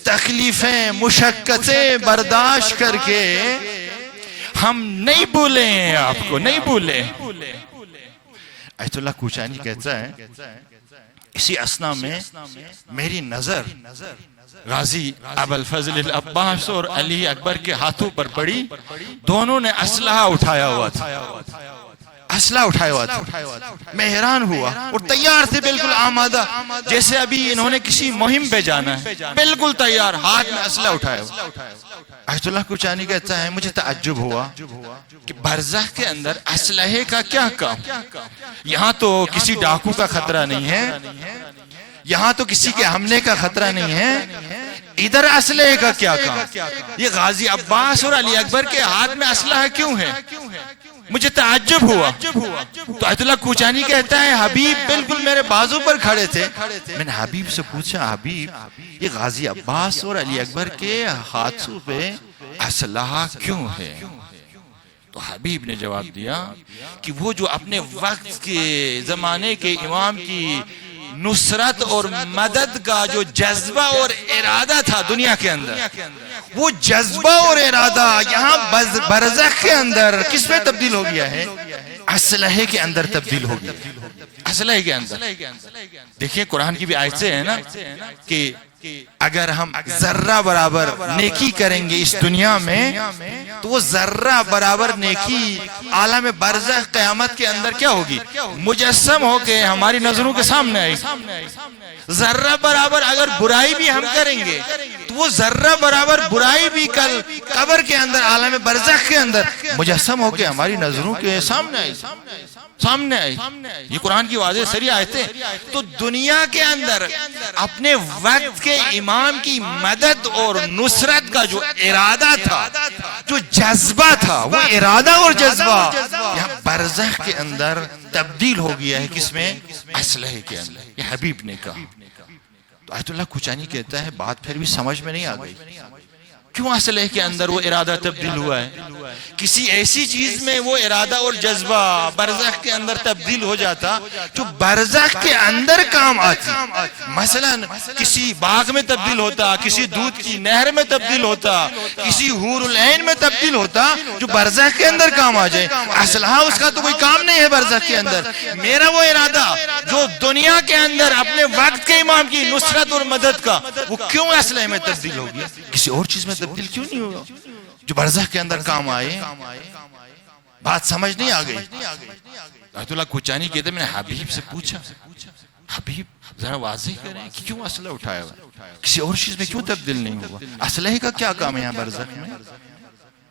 تکلیفیں مشقتیں برداشت کر کے, ہم نہیں بھولے ہیں آپ کو, نہیں بھولے. آیت اللہ کوچانی کہتا ہے اسی اثنا میں میری نظر غازی ابوالفضل العباس اور علی اکبر کے ہاتھوں پر پڑی. دونوں نے اسلحہ اٹھایا ہوا تھا, اسلحہ اٹھایا ہوا تھا. میں حیران ہوا, اور تیار تھے بالکل آمادہ, جیسے ابھی انہوں نے کسی مہم پہ جانا ہے, بالکل تیار, ہاتھ میں اسلحہ اٹھایا ہوا. آیت اللہ کوچانی کہتا ہے مجھے تعجب ہوا کہ برزخ کے اندر اسلحے کا کیا کام. یہاں تو کسی ڈاکو کا خطرہ نہیں ہے, یہاں تو کسی کے حملے کا خطرہ نہیں ہے, ادھر اسلحے کا کیا کام. یہ غازی عباس اور علی اکبر کے ہاتھ میں اسلحہ کیوں ہے؟ مجھے تعجب ہوا. تو آیت اللہ کوچانی کہتا ہے حبیب بالکل میرے بازو پر کھڑے تھے. میں نے حبیب سے پوچھا حبیب یہ غازی عباس اور علی اکبر کے ہاتھوں پہ اسلحہ کیوں ہے؟ تو حبیب نے جواب دیا کہ وہ جو اپنے وقت کے زمانے کے امام کی نصرت اور مدد کا جو جذبہ اور ارادہ تھا دنیا کے اندر، وہ جذبہ اور ارادہ یہاں برزخ کے اندر کس میں تبدیل ہو گیا ہے؟ اسلحے کے اندر تبدیل ہو گیا، اسلحے کے اندر۔ دیکھیں قرآن کی بھی آیتیں ہیں نا کہ اگر ہم ذرہ برابر نیکی کریں گے اس دنیا میں تو وہ ذرہ برابر نیکی عالم برزخ قیامت کے اندر کیا ہوگی؟ مجسم ہو کے ہماری نظروں کے سامنے آئے گی۔ ذرہ برابر اگر برائی بھی ہم کریں گے تو وہ ذرہ برابر برائی بھی کل قبر کے اندر عالم برزخ کے اندر مجسم ہو کے ہماری نظروں کے سامنے آئے۔ یہ قرآن کی واضح صریح آیتیں۔ تو دنیا کے اندر اپنے وقت کے امام کی مدد اور نصرت کا جو ارادہ تھا، جو جذبہ تھا، وہ ارادہ اور جذبہ یہاں برزخ کے اندر تبدیل ہو گیا ہے۔ کس میں؟ اسلحے کے اندر۔ یہ حبیب نے کہا۔ تو آیت اللہ کوچانی کہتا ہے بات پھر بھی سمجھ میں نہیں آ گئی، کیوں اسلحے کے اندر وہ ارادہ تبدیل ہوا ہے؟ کسی ایسی چیز میں وہ ارادہ اور جذبہ برزخ کے اندر تبدیل ہو جاتا جو برزخ کے اندر کام آتی، مثلا کسی باغ میں تبدیل ہوتا، کسی دودھ کی نہر میں تبدیل ہوتا، کسی حور العین میں تبدیل ہوتا جو برزخ کے اندر کام آ جائے۔ اسلحہ اس کا تو کوئی کام نہیں ہے برزخ کے اندر۔ میرا وہ ارادہ جو دنیا کے اندر اپنے وقت کے امام کی نصرت اور مدد کا، وہ کیوں اسلحے میں تبدیل ہو گیا؟ کسی اور چیز میں تبدیل کیوں نہیں ہوگا جو برزخ کے اندر کام آئے؟ بات سمجھ نہیں آ گئی۔ آیت اللہ کوچانی کہتے ہیں میں نے حبیب سے پوچھا، حبیب ذرا واضح کریں کہ کیوں اسلحہ اٹھایا ہوا، کسی اور چیز میں کیوں تبدیل نہیں ہوا؟ اسلحے کا کیا کام ہے یہاں برزخ میں؟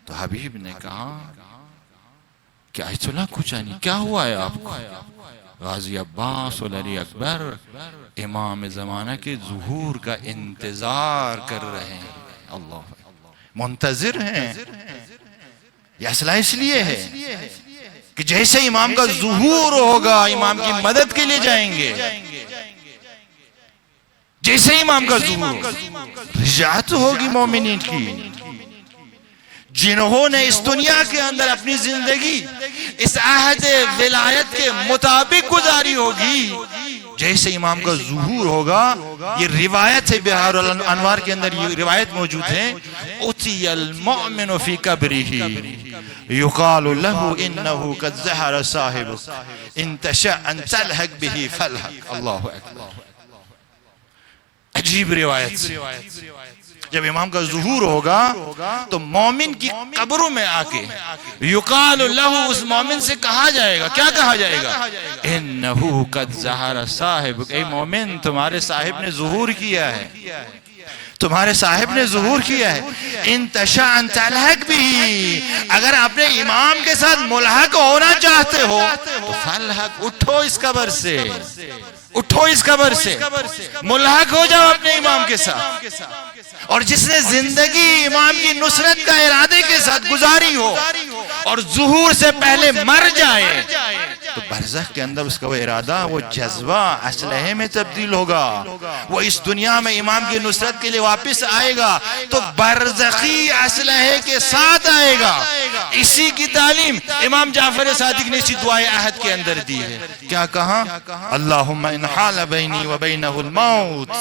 تو حبیب نے کہا کہ آیت اللہ کوچانی کیا ہوا ہے آپ کو؟ غازی عباس اور علی اکبر امام زمانہ کے ظہور کا انتظار کر رہے ہیں، اللہ منتظر ہیں۔ یہ اسلحہ اس لیے ہے کہ جیسے امام کا ظہور ہوگا امام کی مدد کے لیے جائیں گے، جیسے امام کا ظہور رجعت ہوگی مومنین کی، جنہوں نے اس دنیا کے اندر اپنی زندگی اس عہد ولایت کے مطابق گزاری ہوگی، جیسے امام کا ظہور ہوگا۔ یہ روایت ہے بہار الانوار کے اندر، یہ روایت موجود ہے، اُتِيَ الْمُؤْمِنُ فِي قَبْرِهِ يُقَالُ لَهُ إِنَّهُ قَدْ زَهَرَ صَاحِبُ إِن تَشَأْ أَن تَلْحَقْ بِهِ فَالْحَقْ۔ اللہ اکبر، عجیب روایت۔ جب امام کا ظہور ہوگا تو مومن کی قبروں میں آ کے یقال لہ، اس مومن سے کہا جائے گا، کیا کہا جائے گا؟ انہو قد ظہر صاحب، اے مومن تمہارے صاحب نے ظہور کیا ہے، تمہارے صاحب نے ظہور کیا ہے۔ ان تشاء ان تلحق بھی، اگر اپنے امام کے ساتھ ملحق ہونا چاہتے ہو تو فلحق، اٹھو اس قبر سے، اٹھو اس قبر سے، ملحق ہو جاؤ اپنے امام کے ساتھ۔ اور جس نے زندگی امام کی نصرت کا ارادے کے ساتھ گزاری ہو اور ظہور سے پہلے مر جائے تو برزخ کے اندر اس کا وہ ارادہ، وہ جذبہ اسلحے میں تبدیل ہوگا۔ وہ اس دنیا میں امام کی نصرت کے لیے واپس آئے گا تو برزخی اسلحے کے ساتھ آئے گا۔ اسی کی تعلیم امام جعفر صادق نے اسی دعائے عہد کے اندر دی ہے۔ کیا کہا؟ اللہم ان حال بینی و بینہ الموت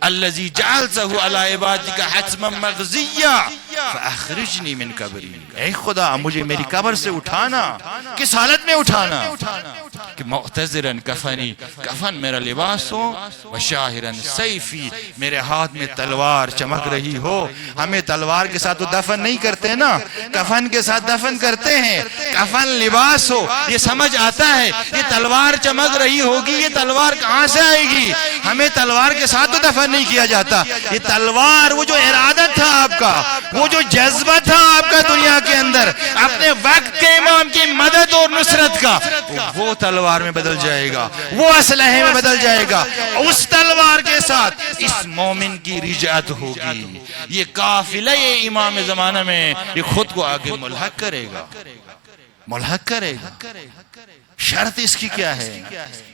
الذي جعلته على عبادك حتما مغزيا فاخرجني من قبري، اے خدا مجھے میری قبر سے اٹھانا۔ کس حالت میں اٹھانا؟ کہ معتذرا کفنی، کفن میرا لباس ہو، وشاہرا سیفی، میرے ہاتھ میں تلوار چمک رہی ہو۔ ہمیں تلوار کے ساتھ تو دفن نہیں کرتے نا، کفن کے ساتھ دفن کرتے ہیں۔ کفن لباس ہو، یہ سمجھ آتا ہے یہ تلوار چمک رہی ہوگی، یہ تلوار کہاں سے آئے گی؟ ہمیں تلوار کے ساتھ تو دفن نہیں کیا جاتا۔ یہ تلوار وہ جو ارادہ تھا آپ کا، وہ جو جذبہ تھا آپ کا دنیا کے اندر اپنے وقت کے امام کی مدد اور نصرت کا، وہ تلوار میں بدل جائے گا، وہ اسلحے میں بدل جائے گا۔ اس تلوار کے ساتھ اس مومن کی رجعت ہوگی۔ یہ قافلہ امام زمانہ میں یہ خود کو آگے ملحق کرے گا، ملحق کرے گا۔ شرط اس کی کیا ہے؟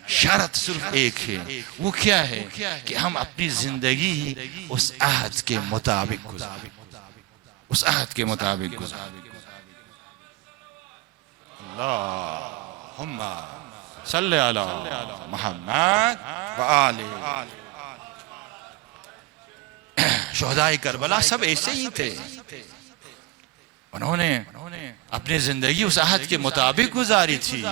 شرط صرف ایک ہے، وہ کیا ہے؟ کہ ہم اپنی زندگی اس عہد کے مطابق گزاریں، اس عہد کے مطابق گزاریں۔ اللہم صلی علی محمد شہدائے کربلا سب ایسے ہی تھے، انہوں نے اپنی زندگی اس عہد کے مطابق گزاری تھی،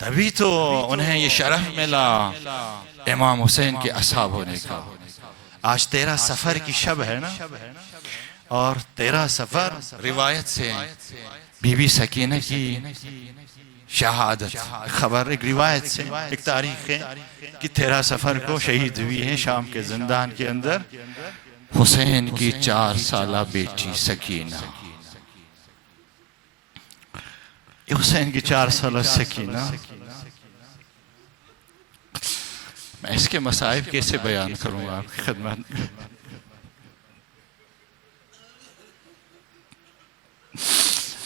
تبھی تو انہیں یہ شرف ملا امام حسین کے اصحاب ہونے کا۔ آج 13 صفر کی شب ہے نا، اور 13 صفر روایت سے بی بی سکینہ کی شہادت خبر، ایک روایت سے، ایک تاریخ ہے کہ 13 صفر کو شہید ہوئی ہے شام کے زندان کے اندر حسین کی 4 سالہ بیٹی سکینہ۔ حسین کی 4 سالہ سکینہ، میں اس کے مصائب کیسے بیان کروں گا آپ کی خدمت میں؟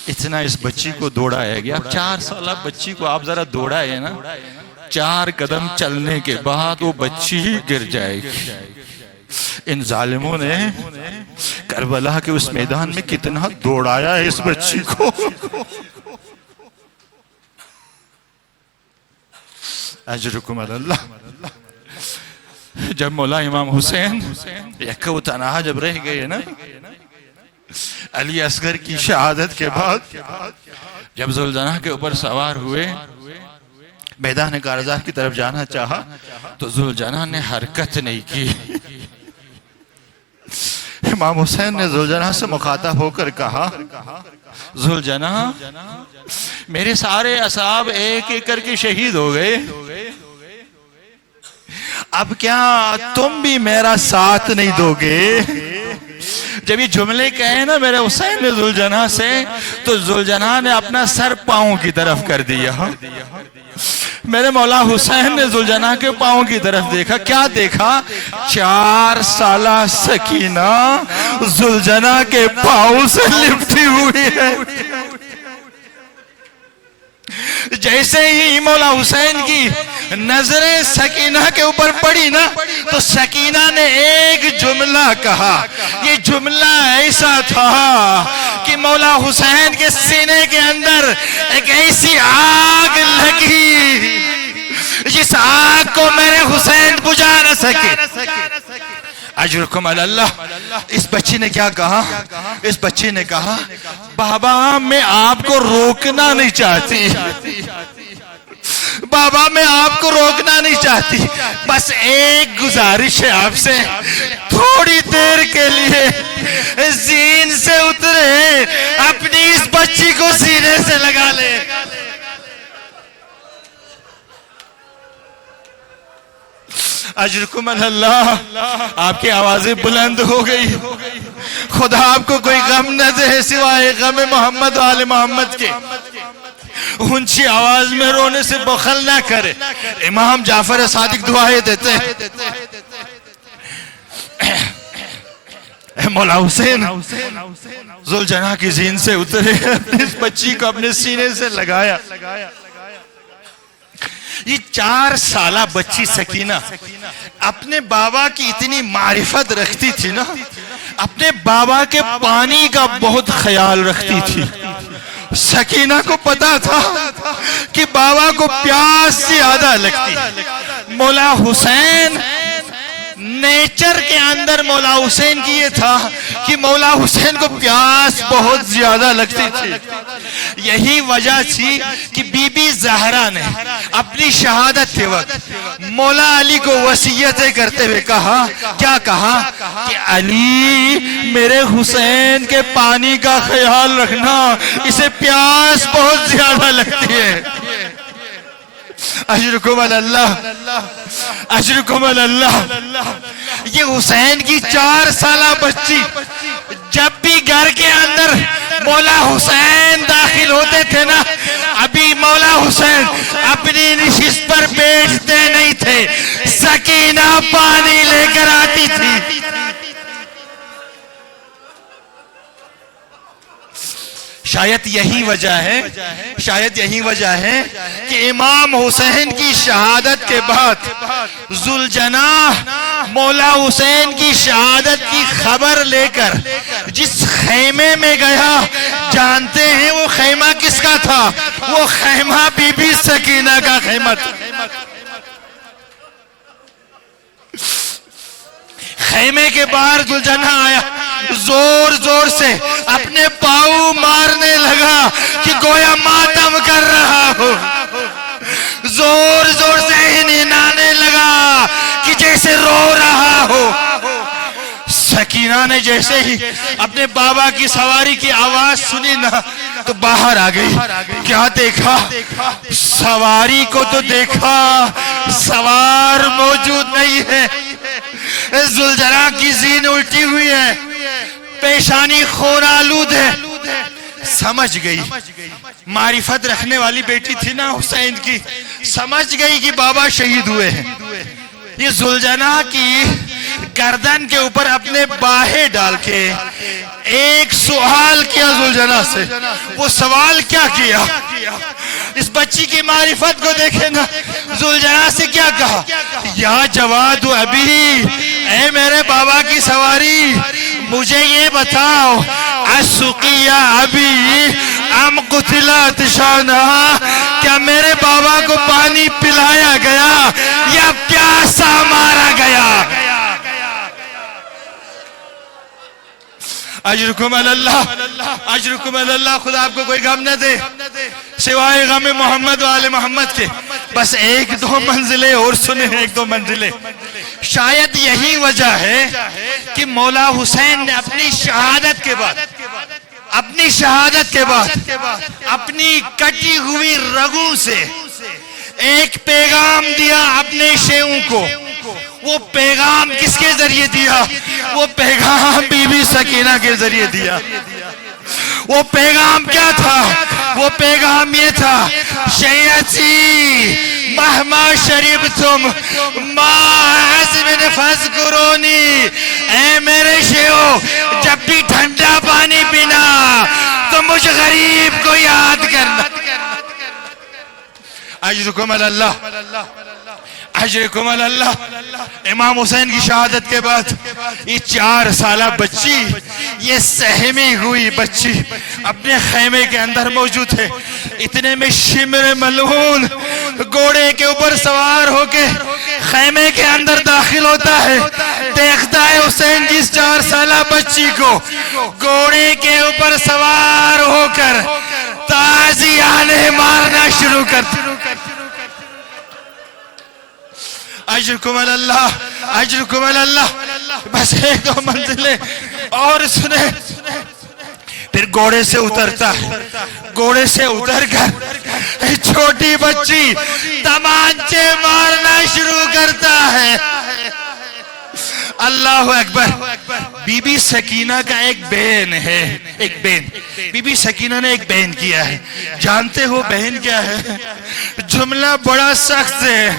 اتنا اس بچی کو دوڑایا گیا، 4 سالہ بچی کو آپ ذرا دوڑائے نا، 4 قدم چلنے کے بعد وہ بچی ہی گر جائے گی۔ ان ظالموں نے کربلا کے اس میدان میں کتنا دوڑایا ہے اس بچی کو۔ اجرکم علی اللہ۔ جب مولا امام حسین یکا و تنہا جب رہ گئے نا علی اصغر کی شہادت کے بعد، جب ذوالجناح کے اوپر سوار ہوئے، میدان کارزار کی طرف جانا چاہا تو ذوالجناح نے حرکت نہیں کی۔ امام حسین نے ذوالجناح سے مخاطب ہو کر کہا، ذوالجناح میرے سارے اصحاب ایک ایک کر کے شہید ہو گئے، اب کیا تم بھی میرا ساتھ نہیں دو گے؟ جب یہ جملے کہے نا میرے حسین نے ذوالجناح سے، تو ذوالجناح نے اپنا سر پاؤں کی طرف کر دیا۔ میرے مولا حسین نے ذوالجناح کے پاؤں کی طرف دیکھا، کیا دیکھا؟ 4 سالہ سکینہ ذوالجناح کے پاؤں سے لپٹی ہوئی ہے۔ جیسے ہی مولا حسین کی نظریں سکینہ کے اوپر پڑی نا، تو سکینہ نے ایک جملہ کہا، یہ جملہ ایسا تھا کہ مولا حسین کے سینے کے اندر ایک ایسی آگ لگی جس آگ کو میرے حسین بجھا نہ سکے۔ اجرکم علی اللہ۔ اس بچی نے کیا کہا؟ اس بچی نے کہا، بابا میں آپ کو روکنا نہیں چاہتی، بابا میں آپ کو روکنا نہیں چاہتی، بس ایک گزارش ہے آپ سے، تھوڑی دیر کے لیے زین سے اترے، اپنی اس بچی کو سینے سے لگا لے۔ اجرکم اللہ۔ آپ کی آوازیں بلند ہو گئی، خدا آپ کو کوئی غم نہ دے سوائے غم محمد و آل محمد کے۔ اونچی آواز میں رونے سے بخل نہ کرے۔ امام جعفر صادق دعائیں دیتے ہیں، اے مولا حسین ذوالجناح کی زین سے اترے، اپنی اس بچی کو اپنے سینے سے لگایا۔ یہ 4 سالہ بچی سکینہ اپنے بابا کی اتنی معرفت رکھتی تھی نا، اپنے بابا کے پانی کا بہت خیال رکھتی تھی۔ سکینہ کو پتا تھا کہ بابا کو پیاس زیادہ لگتی۔ مولا حسین نیچر کے اندر مولا حسین کی یہ تھا کہ مولا حسین کو پیاس بہت زیادہ لگتی تھی۔ یہی وجہ تھی کہ بی بی زہرا نے اپنی شہادت کے وقت مولا علی کو وصیتیں کرتے ہوئے کہا، کیا کہا؟ کہ علی میرے حسین کے پانی کا خیال رکھنا، اسے پیاس بہت زیادہ لگتی ہے۔ اجرکم علی اللہ، اجرکم علی اللہ۔ یہ حسین کی 4 سالہ بچی جب بھی گھر کے اندر مولا حسین داخل ہوتے تھے نا، ابھی مولا حسین اپنی نشست پر بیٹھتے نہیں تھے، سکینہ پانی لے کر آتی تھی۔ شاید یہی وجہ ہے کہ امام حسین کی شہادت کے بعد ذوالجناح مولا حسین کی شہادت کی خبر لے کر جس خیمے میں گیا، جانتے ہیں وہ خیمہ کس کا تھا؟ وہ خیمہ بی بی سکینہ کا خیمہ تھا۔ خیمے کے باہر زلجنہ آیا، زور زور سے اپنے پاؤں مارنے لگا کہ گویا ماتم کر رہا ہو، زور زور سے ہنہنانے لگا کہ جیسے رو رہا ہو۔ سکینہ نے جیسے ہی اپنے بابا کی سواری کی آواز سنی نا تو باہر آ گئی۔ کیا دیکھا؟ سواری کو تو دیکھا، سوار موجود نہیں ہے۔ زلجنہ کی زین الٹی ہوئی ہے، پیشانی خون آلود ہے۔ سمجھ گئی، معرفت رکھنے والی بیٹی تھی نا حسین کی، سمجھ گئی کہ بابا شہید ہوئے ہیں۔ یہ زلجنہ کی گردن کے اوپر اپنے باہیں ڈال کے ایک سوال کیا زلجنہ سے۔ وہ سوال کیا کیا؟ اس بچی کی معرفت کو دیکھیں نا، زلجنہ سے کیا کہا؟ یا جواد ابی، اے میرے بابا کی سواری، مجھے یہ بتاؤ، اسقیا ابی ام قتلت شانہ، کیا میرے بابا کو پانی پلایا گیا یا پیاسا مارا گیا؟ اجرکم اللہ، اجرکم اللہ۔ خدا آپ کو کوئی غم نہ دے سوائے غم محمد و آل محمد کے۔ بس ایک دو منزلیں اور سنیں، ایک دو منزلیں۔ شاید یہی وجہ ہے کہ مولا حسین نے اپنی شہادت کے بعد اپنی کٹی ہوئی رگوں سے ایک پیغام دیا اپنے شیعوں کو۔ وہ پیغام کس کے ذریعے دیا؟ وہ پیغام بی بی سکینہ کے ذریعے دیا۔ وہ پیغام کیا تھا؟ وہ پیغام یہ تھا، شیعتی مہما شریبتم ما عزم فاذکرونی، اے میرے شیعو جب بھی ٹھنڈا پانی پینا تو مجھ غریب کو یاد کرنا۔ اجرکم اللہ، اجرکم اللہ۔ امام حسین کی شہادت کے بعد یہ 4 سالہ بچی، یہ سہمی ہوئی بچی اپنے خیمے کے اندر موجود ہے۔ اتنے میں شمر ملعون گھوڑے کے اوپر سوار ہو کے خیمے کے اندر داخل ہوتا ہے۔ دیکھتا ہے حسین جس 4 سالہ بچی کو گھوڑے کے اوپر سوار ہو کر تازیانے مارنا شروع کرتا۔ اجرکم اللہ، اجرکم اللہ۔ بس ایک دو منزلیں اور سنیں۔ پھر گھوڑے سے اترتا ہے، گھوڑے سے اتر کر چھوٹی بچی تمانچے مارنا شروع کرتا ہے۔ اللہ اکبر۔ بی بی سکینہ کا ایک بین ہے، ایک بین۔ بی بی سکینہ نے ایک بین کیا ہے، جانتے ہو بین کیا ہے؟ جملہ بڑا سخت ہے،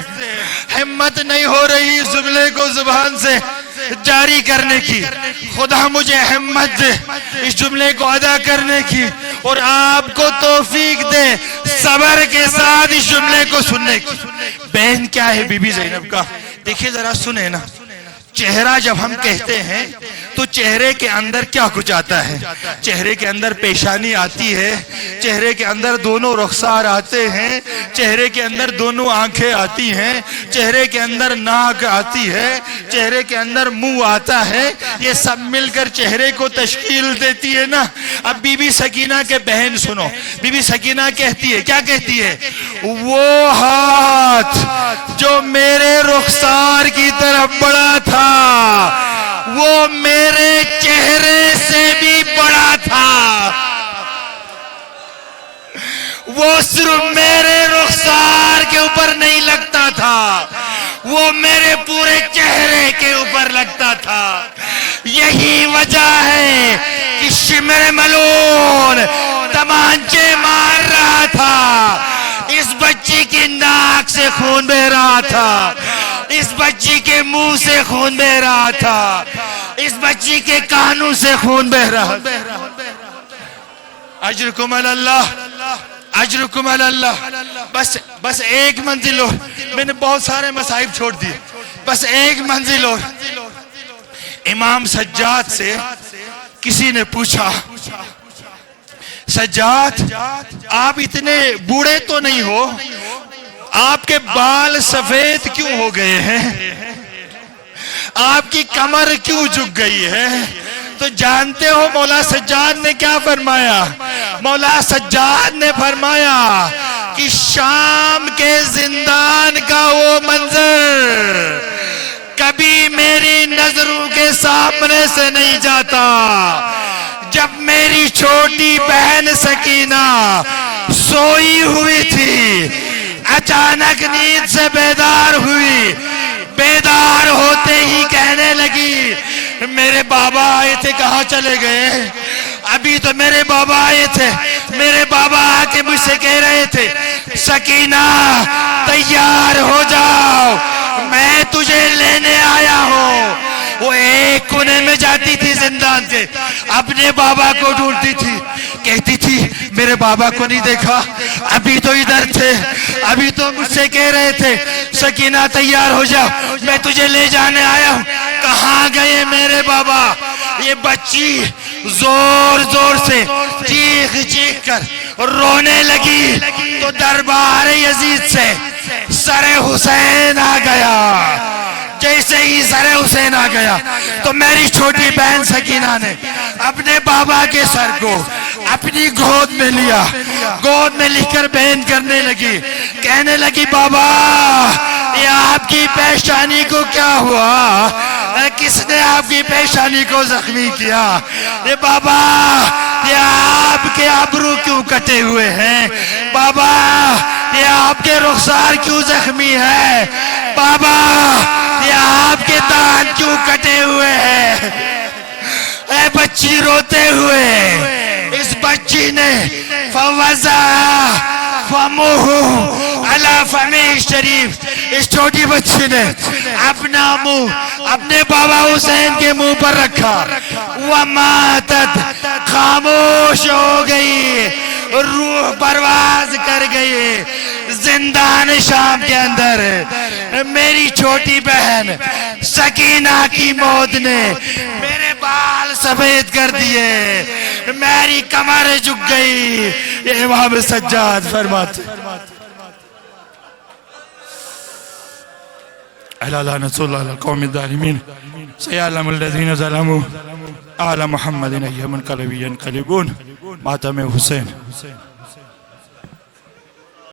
ہمت نہیں ہو رہی اس جملے کو زبان سے جاری کرنے کی۔ خدا مجھے ہمت دے اس جملے کو ادا کرنے کی، اور آپ کو توفیق دے صبر کے ساتھ اس جملے کو سننے کی۔ بین کیا ہے بی بی زینب کا؟ دیکھیں ذرا، سنیں نا۔ چہرہ جب ہم کہتے ہیں تو چہرے کے اندر کیا کچھ آتا ہے؟ چہرے کے اندر پیشانی آتی ہے، چہرے کے اندر دونوں رخسار آتے ہیں، چہرے کے اندر دونوں آنکھیں آتی ہیں، چہرے کے اندر ناک آتی ہے، چہرے کے اندر منہ آتا ہے۔ یہ سب مل کر چہرے کو تشکیل دیتی ہے نا۔ اب بی بی سکینہ کے بہن سنو، بی بی سکینہ کہتی ہے، کیا کہتی ہے؟ وہ ہاتھ جو میرے رخسار کی طرف بڑا تھا وہ میرے چہرے سے بھی بڑا تھا، وہ صرف میرے رخسار کے اوپر نہیں لگتا تھا، وہ میرے پورے چہرے کے اوپر لگتا تھا۔ یہی وجہ ہے کہ شمر ملعون تمانچے مار رہا تھا، اس بچی کی ناک سے خون بہ رہا تھا، اس بچی کے منہ سے خون بہ رہا تھا، اس بچی کے کانوں سے خون بہ رہا تھا۔ اجرکم اللہ، اجرکم اللہ۔ بس ایک منزل اور، میں نے بہت سارے مصائب چھوڑ دیے، بس ایک منزل اور۔ امام سجاد سے کسی نے پوچھا، سجاد آپ اتنے بوڑھے تو نہیں ہو، آپ کے بال سفید کیوں ہو گئے ہیں؟ آپ کی کمر کیوں جھک گئی ہے؟ تو جانتے ہو مولا سجاد نے کیا فرمایا؟ مولا سجاد نے فرمایا کہ شام کے زندان کا وہ منظر کبھی میری نظروں کے سامنے سے نہیں جاتا۔ جب میری چھوٹی بہن سکینہ سوئی ہوئی تھی، اچانک نیند سے بیدار ہوئی، بیدار ہوتے ہی کہنے لگی میرے بابا آئے تھے کہاں چلے گئے؟ ابھی تو میرے بابا آئے تھے، میرے بابا آ کے مجھ سے کہہ رہے تھے سکینہ تیار ہو جاؤ، میں تجھے لینے آیا ہوں۔ وہ ایک کونے میں جاتی تھی زندان کے، اپنے بابا کو ڈھونڈتی تھی، کہتی تھی میرے بابا کو نہیں دیکھا، ابھی تو ادھر تھے، ابھی تو مجھ سے کہہ رہے تھے سکینہ تیار ہو جاؤ، میں تجھے لے جانے آیا ہوں، کہاں گئے میرے بابا؟ یہ بچی زور زور سے چیخ چیخ کر رونے لگی تو دربار یزید سے سر حسین آ گیا۔ جیسے ہی سر حسین آ گیا تو میری چھوٹی بہن سکینہ نے اپنے بابا کے سر کو اپنی گود میں لیا، گود میں لے کر بہن کرنے لگی، کہنے لگی بابا یہ آپ کی پیشانی کو کیا ہوا؟ کس نے آپ کی پیشانی کو زخمی کیا؟ یہ بابا یہ آپ کے ابرو کیوں کٹے ہوئے ہیں؟ بابا یہ آپ کے رخسار کیوں زخمی ہے؟ بابا یہ آپ کے دانت کیوں کٹے ہوئے ہیں؟ اے بچی روتے ہوئے اس بچی نے فوزا فموہ علی فمی شریف، اس چھوٹی بچی نے اپنا منہ اپنے بابا حسین کے منہ پر رکھا، وماتت خاموش ہو گئی، روح پرواز کر گئی زندان شام کے اندر۔ میری چھوٹی بہن سکینہ کی موت نے میرے بال سفید کر دیے، میری کمر جھک گئی۔ یہ امام سجاد فرماتے الا لعنت اللہ علی القوم الظالمین سیعلم الذین ظلموا آل محمد ایہم انقلبون ماتم حسین۔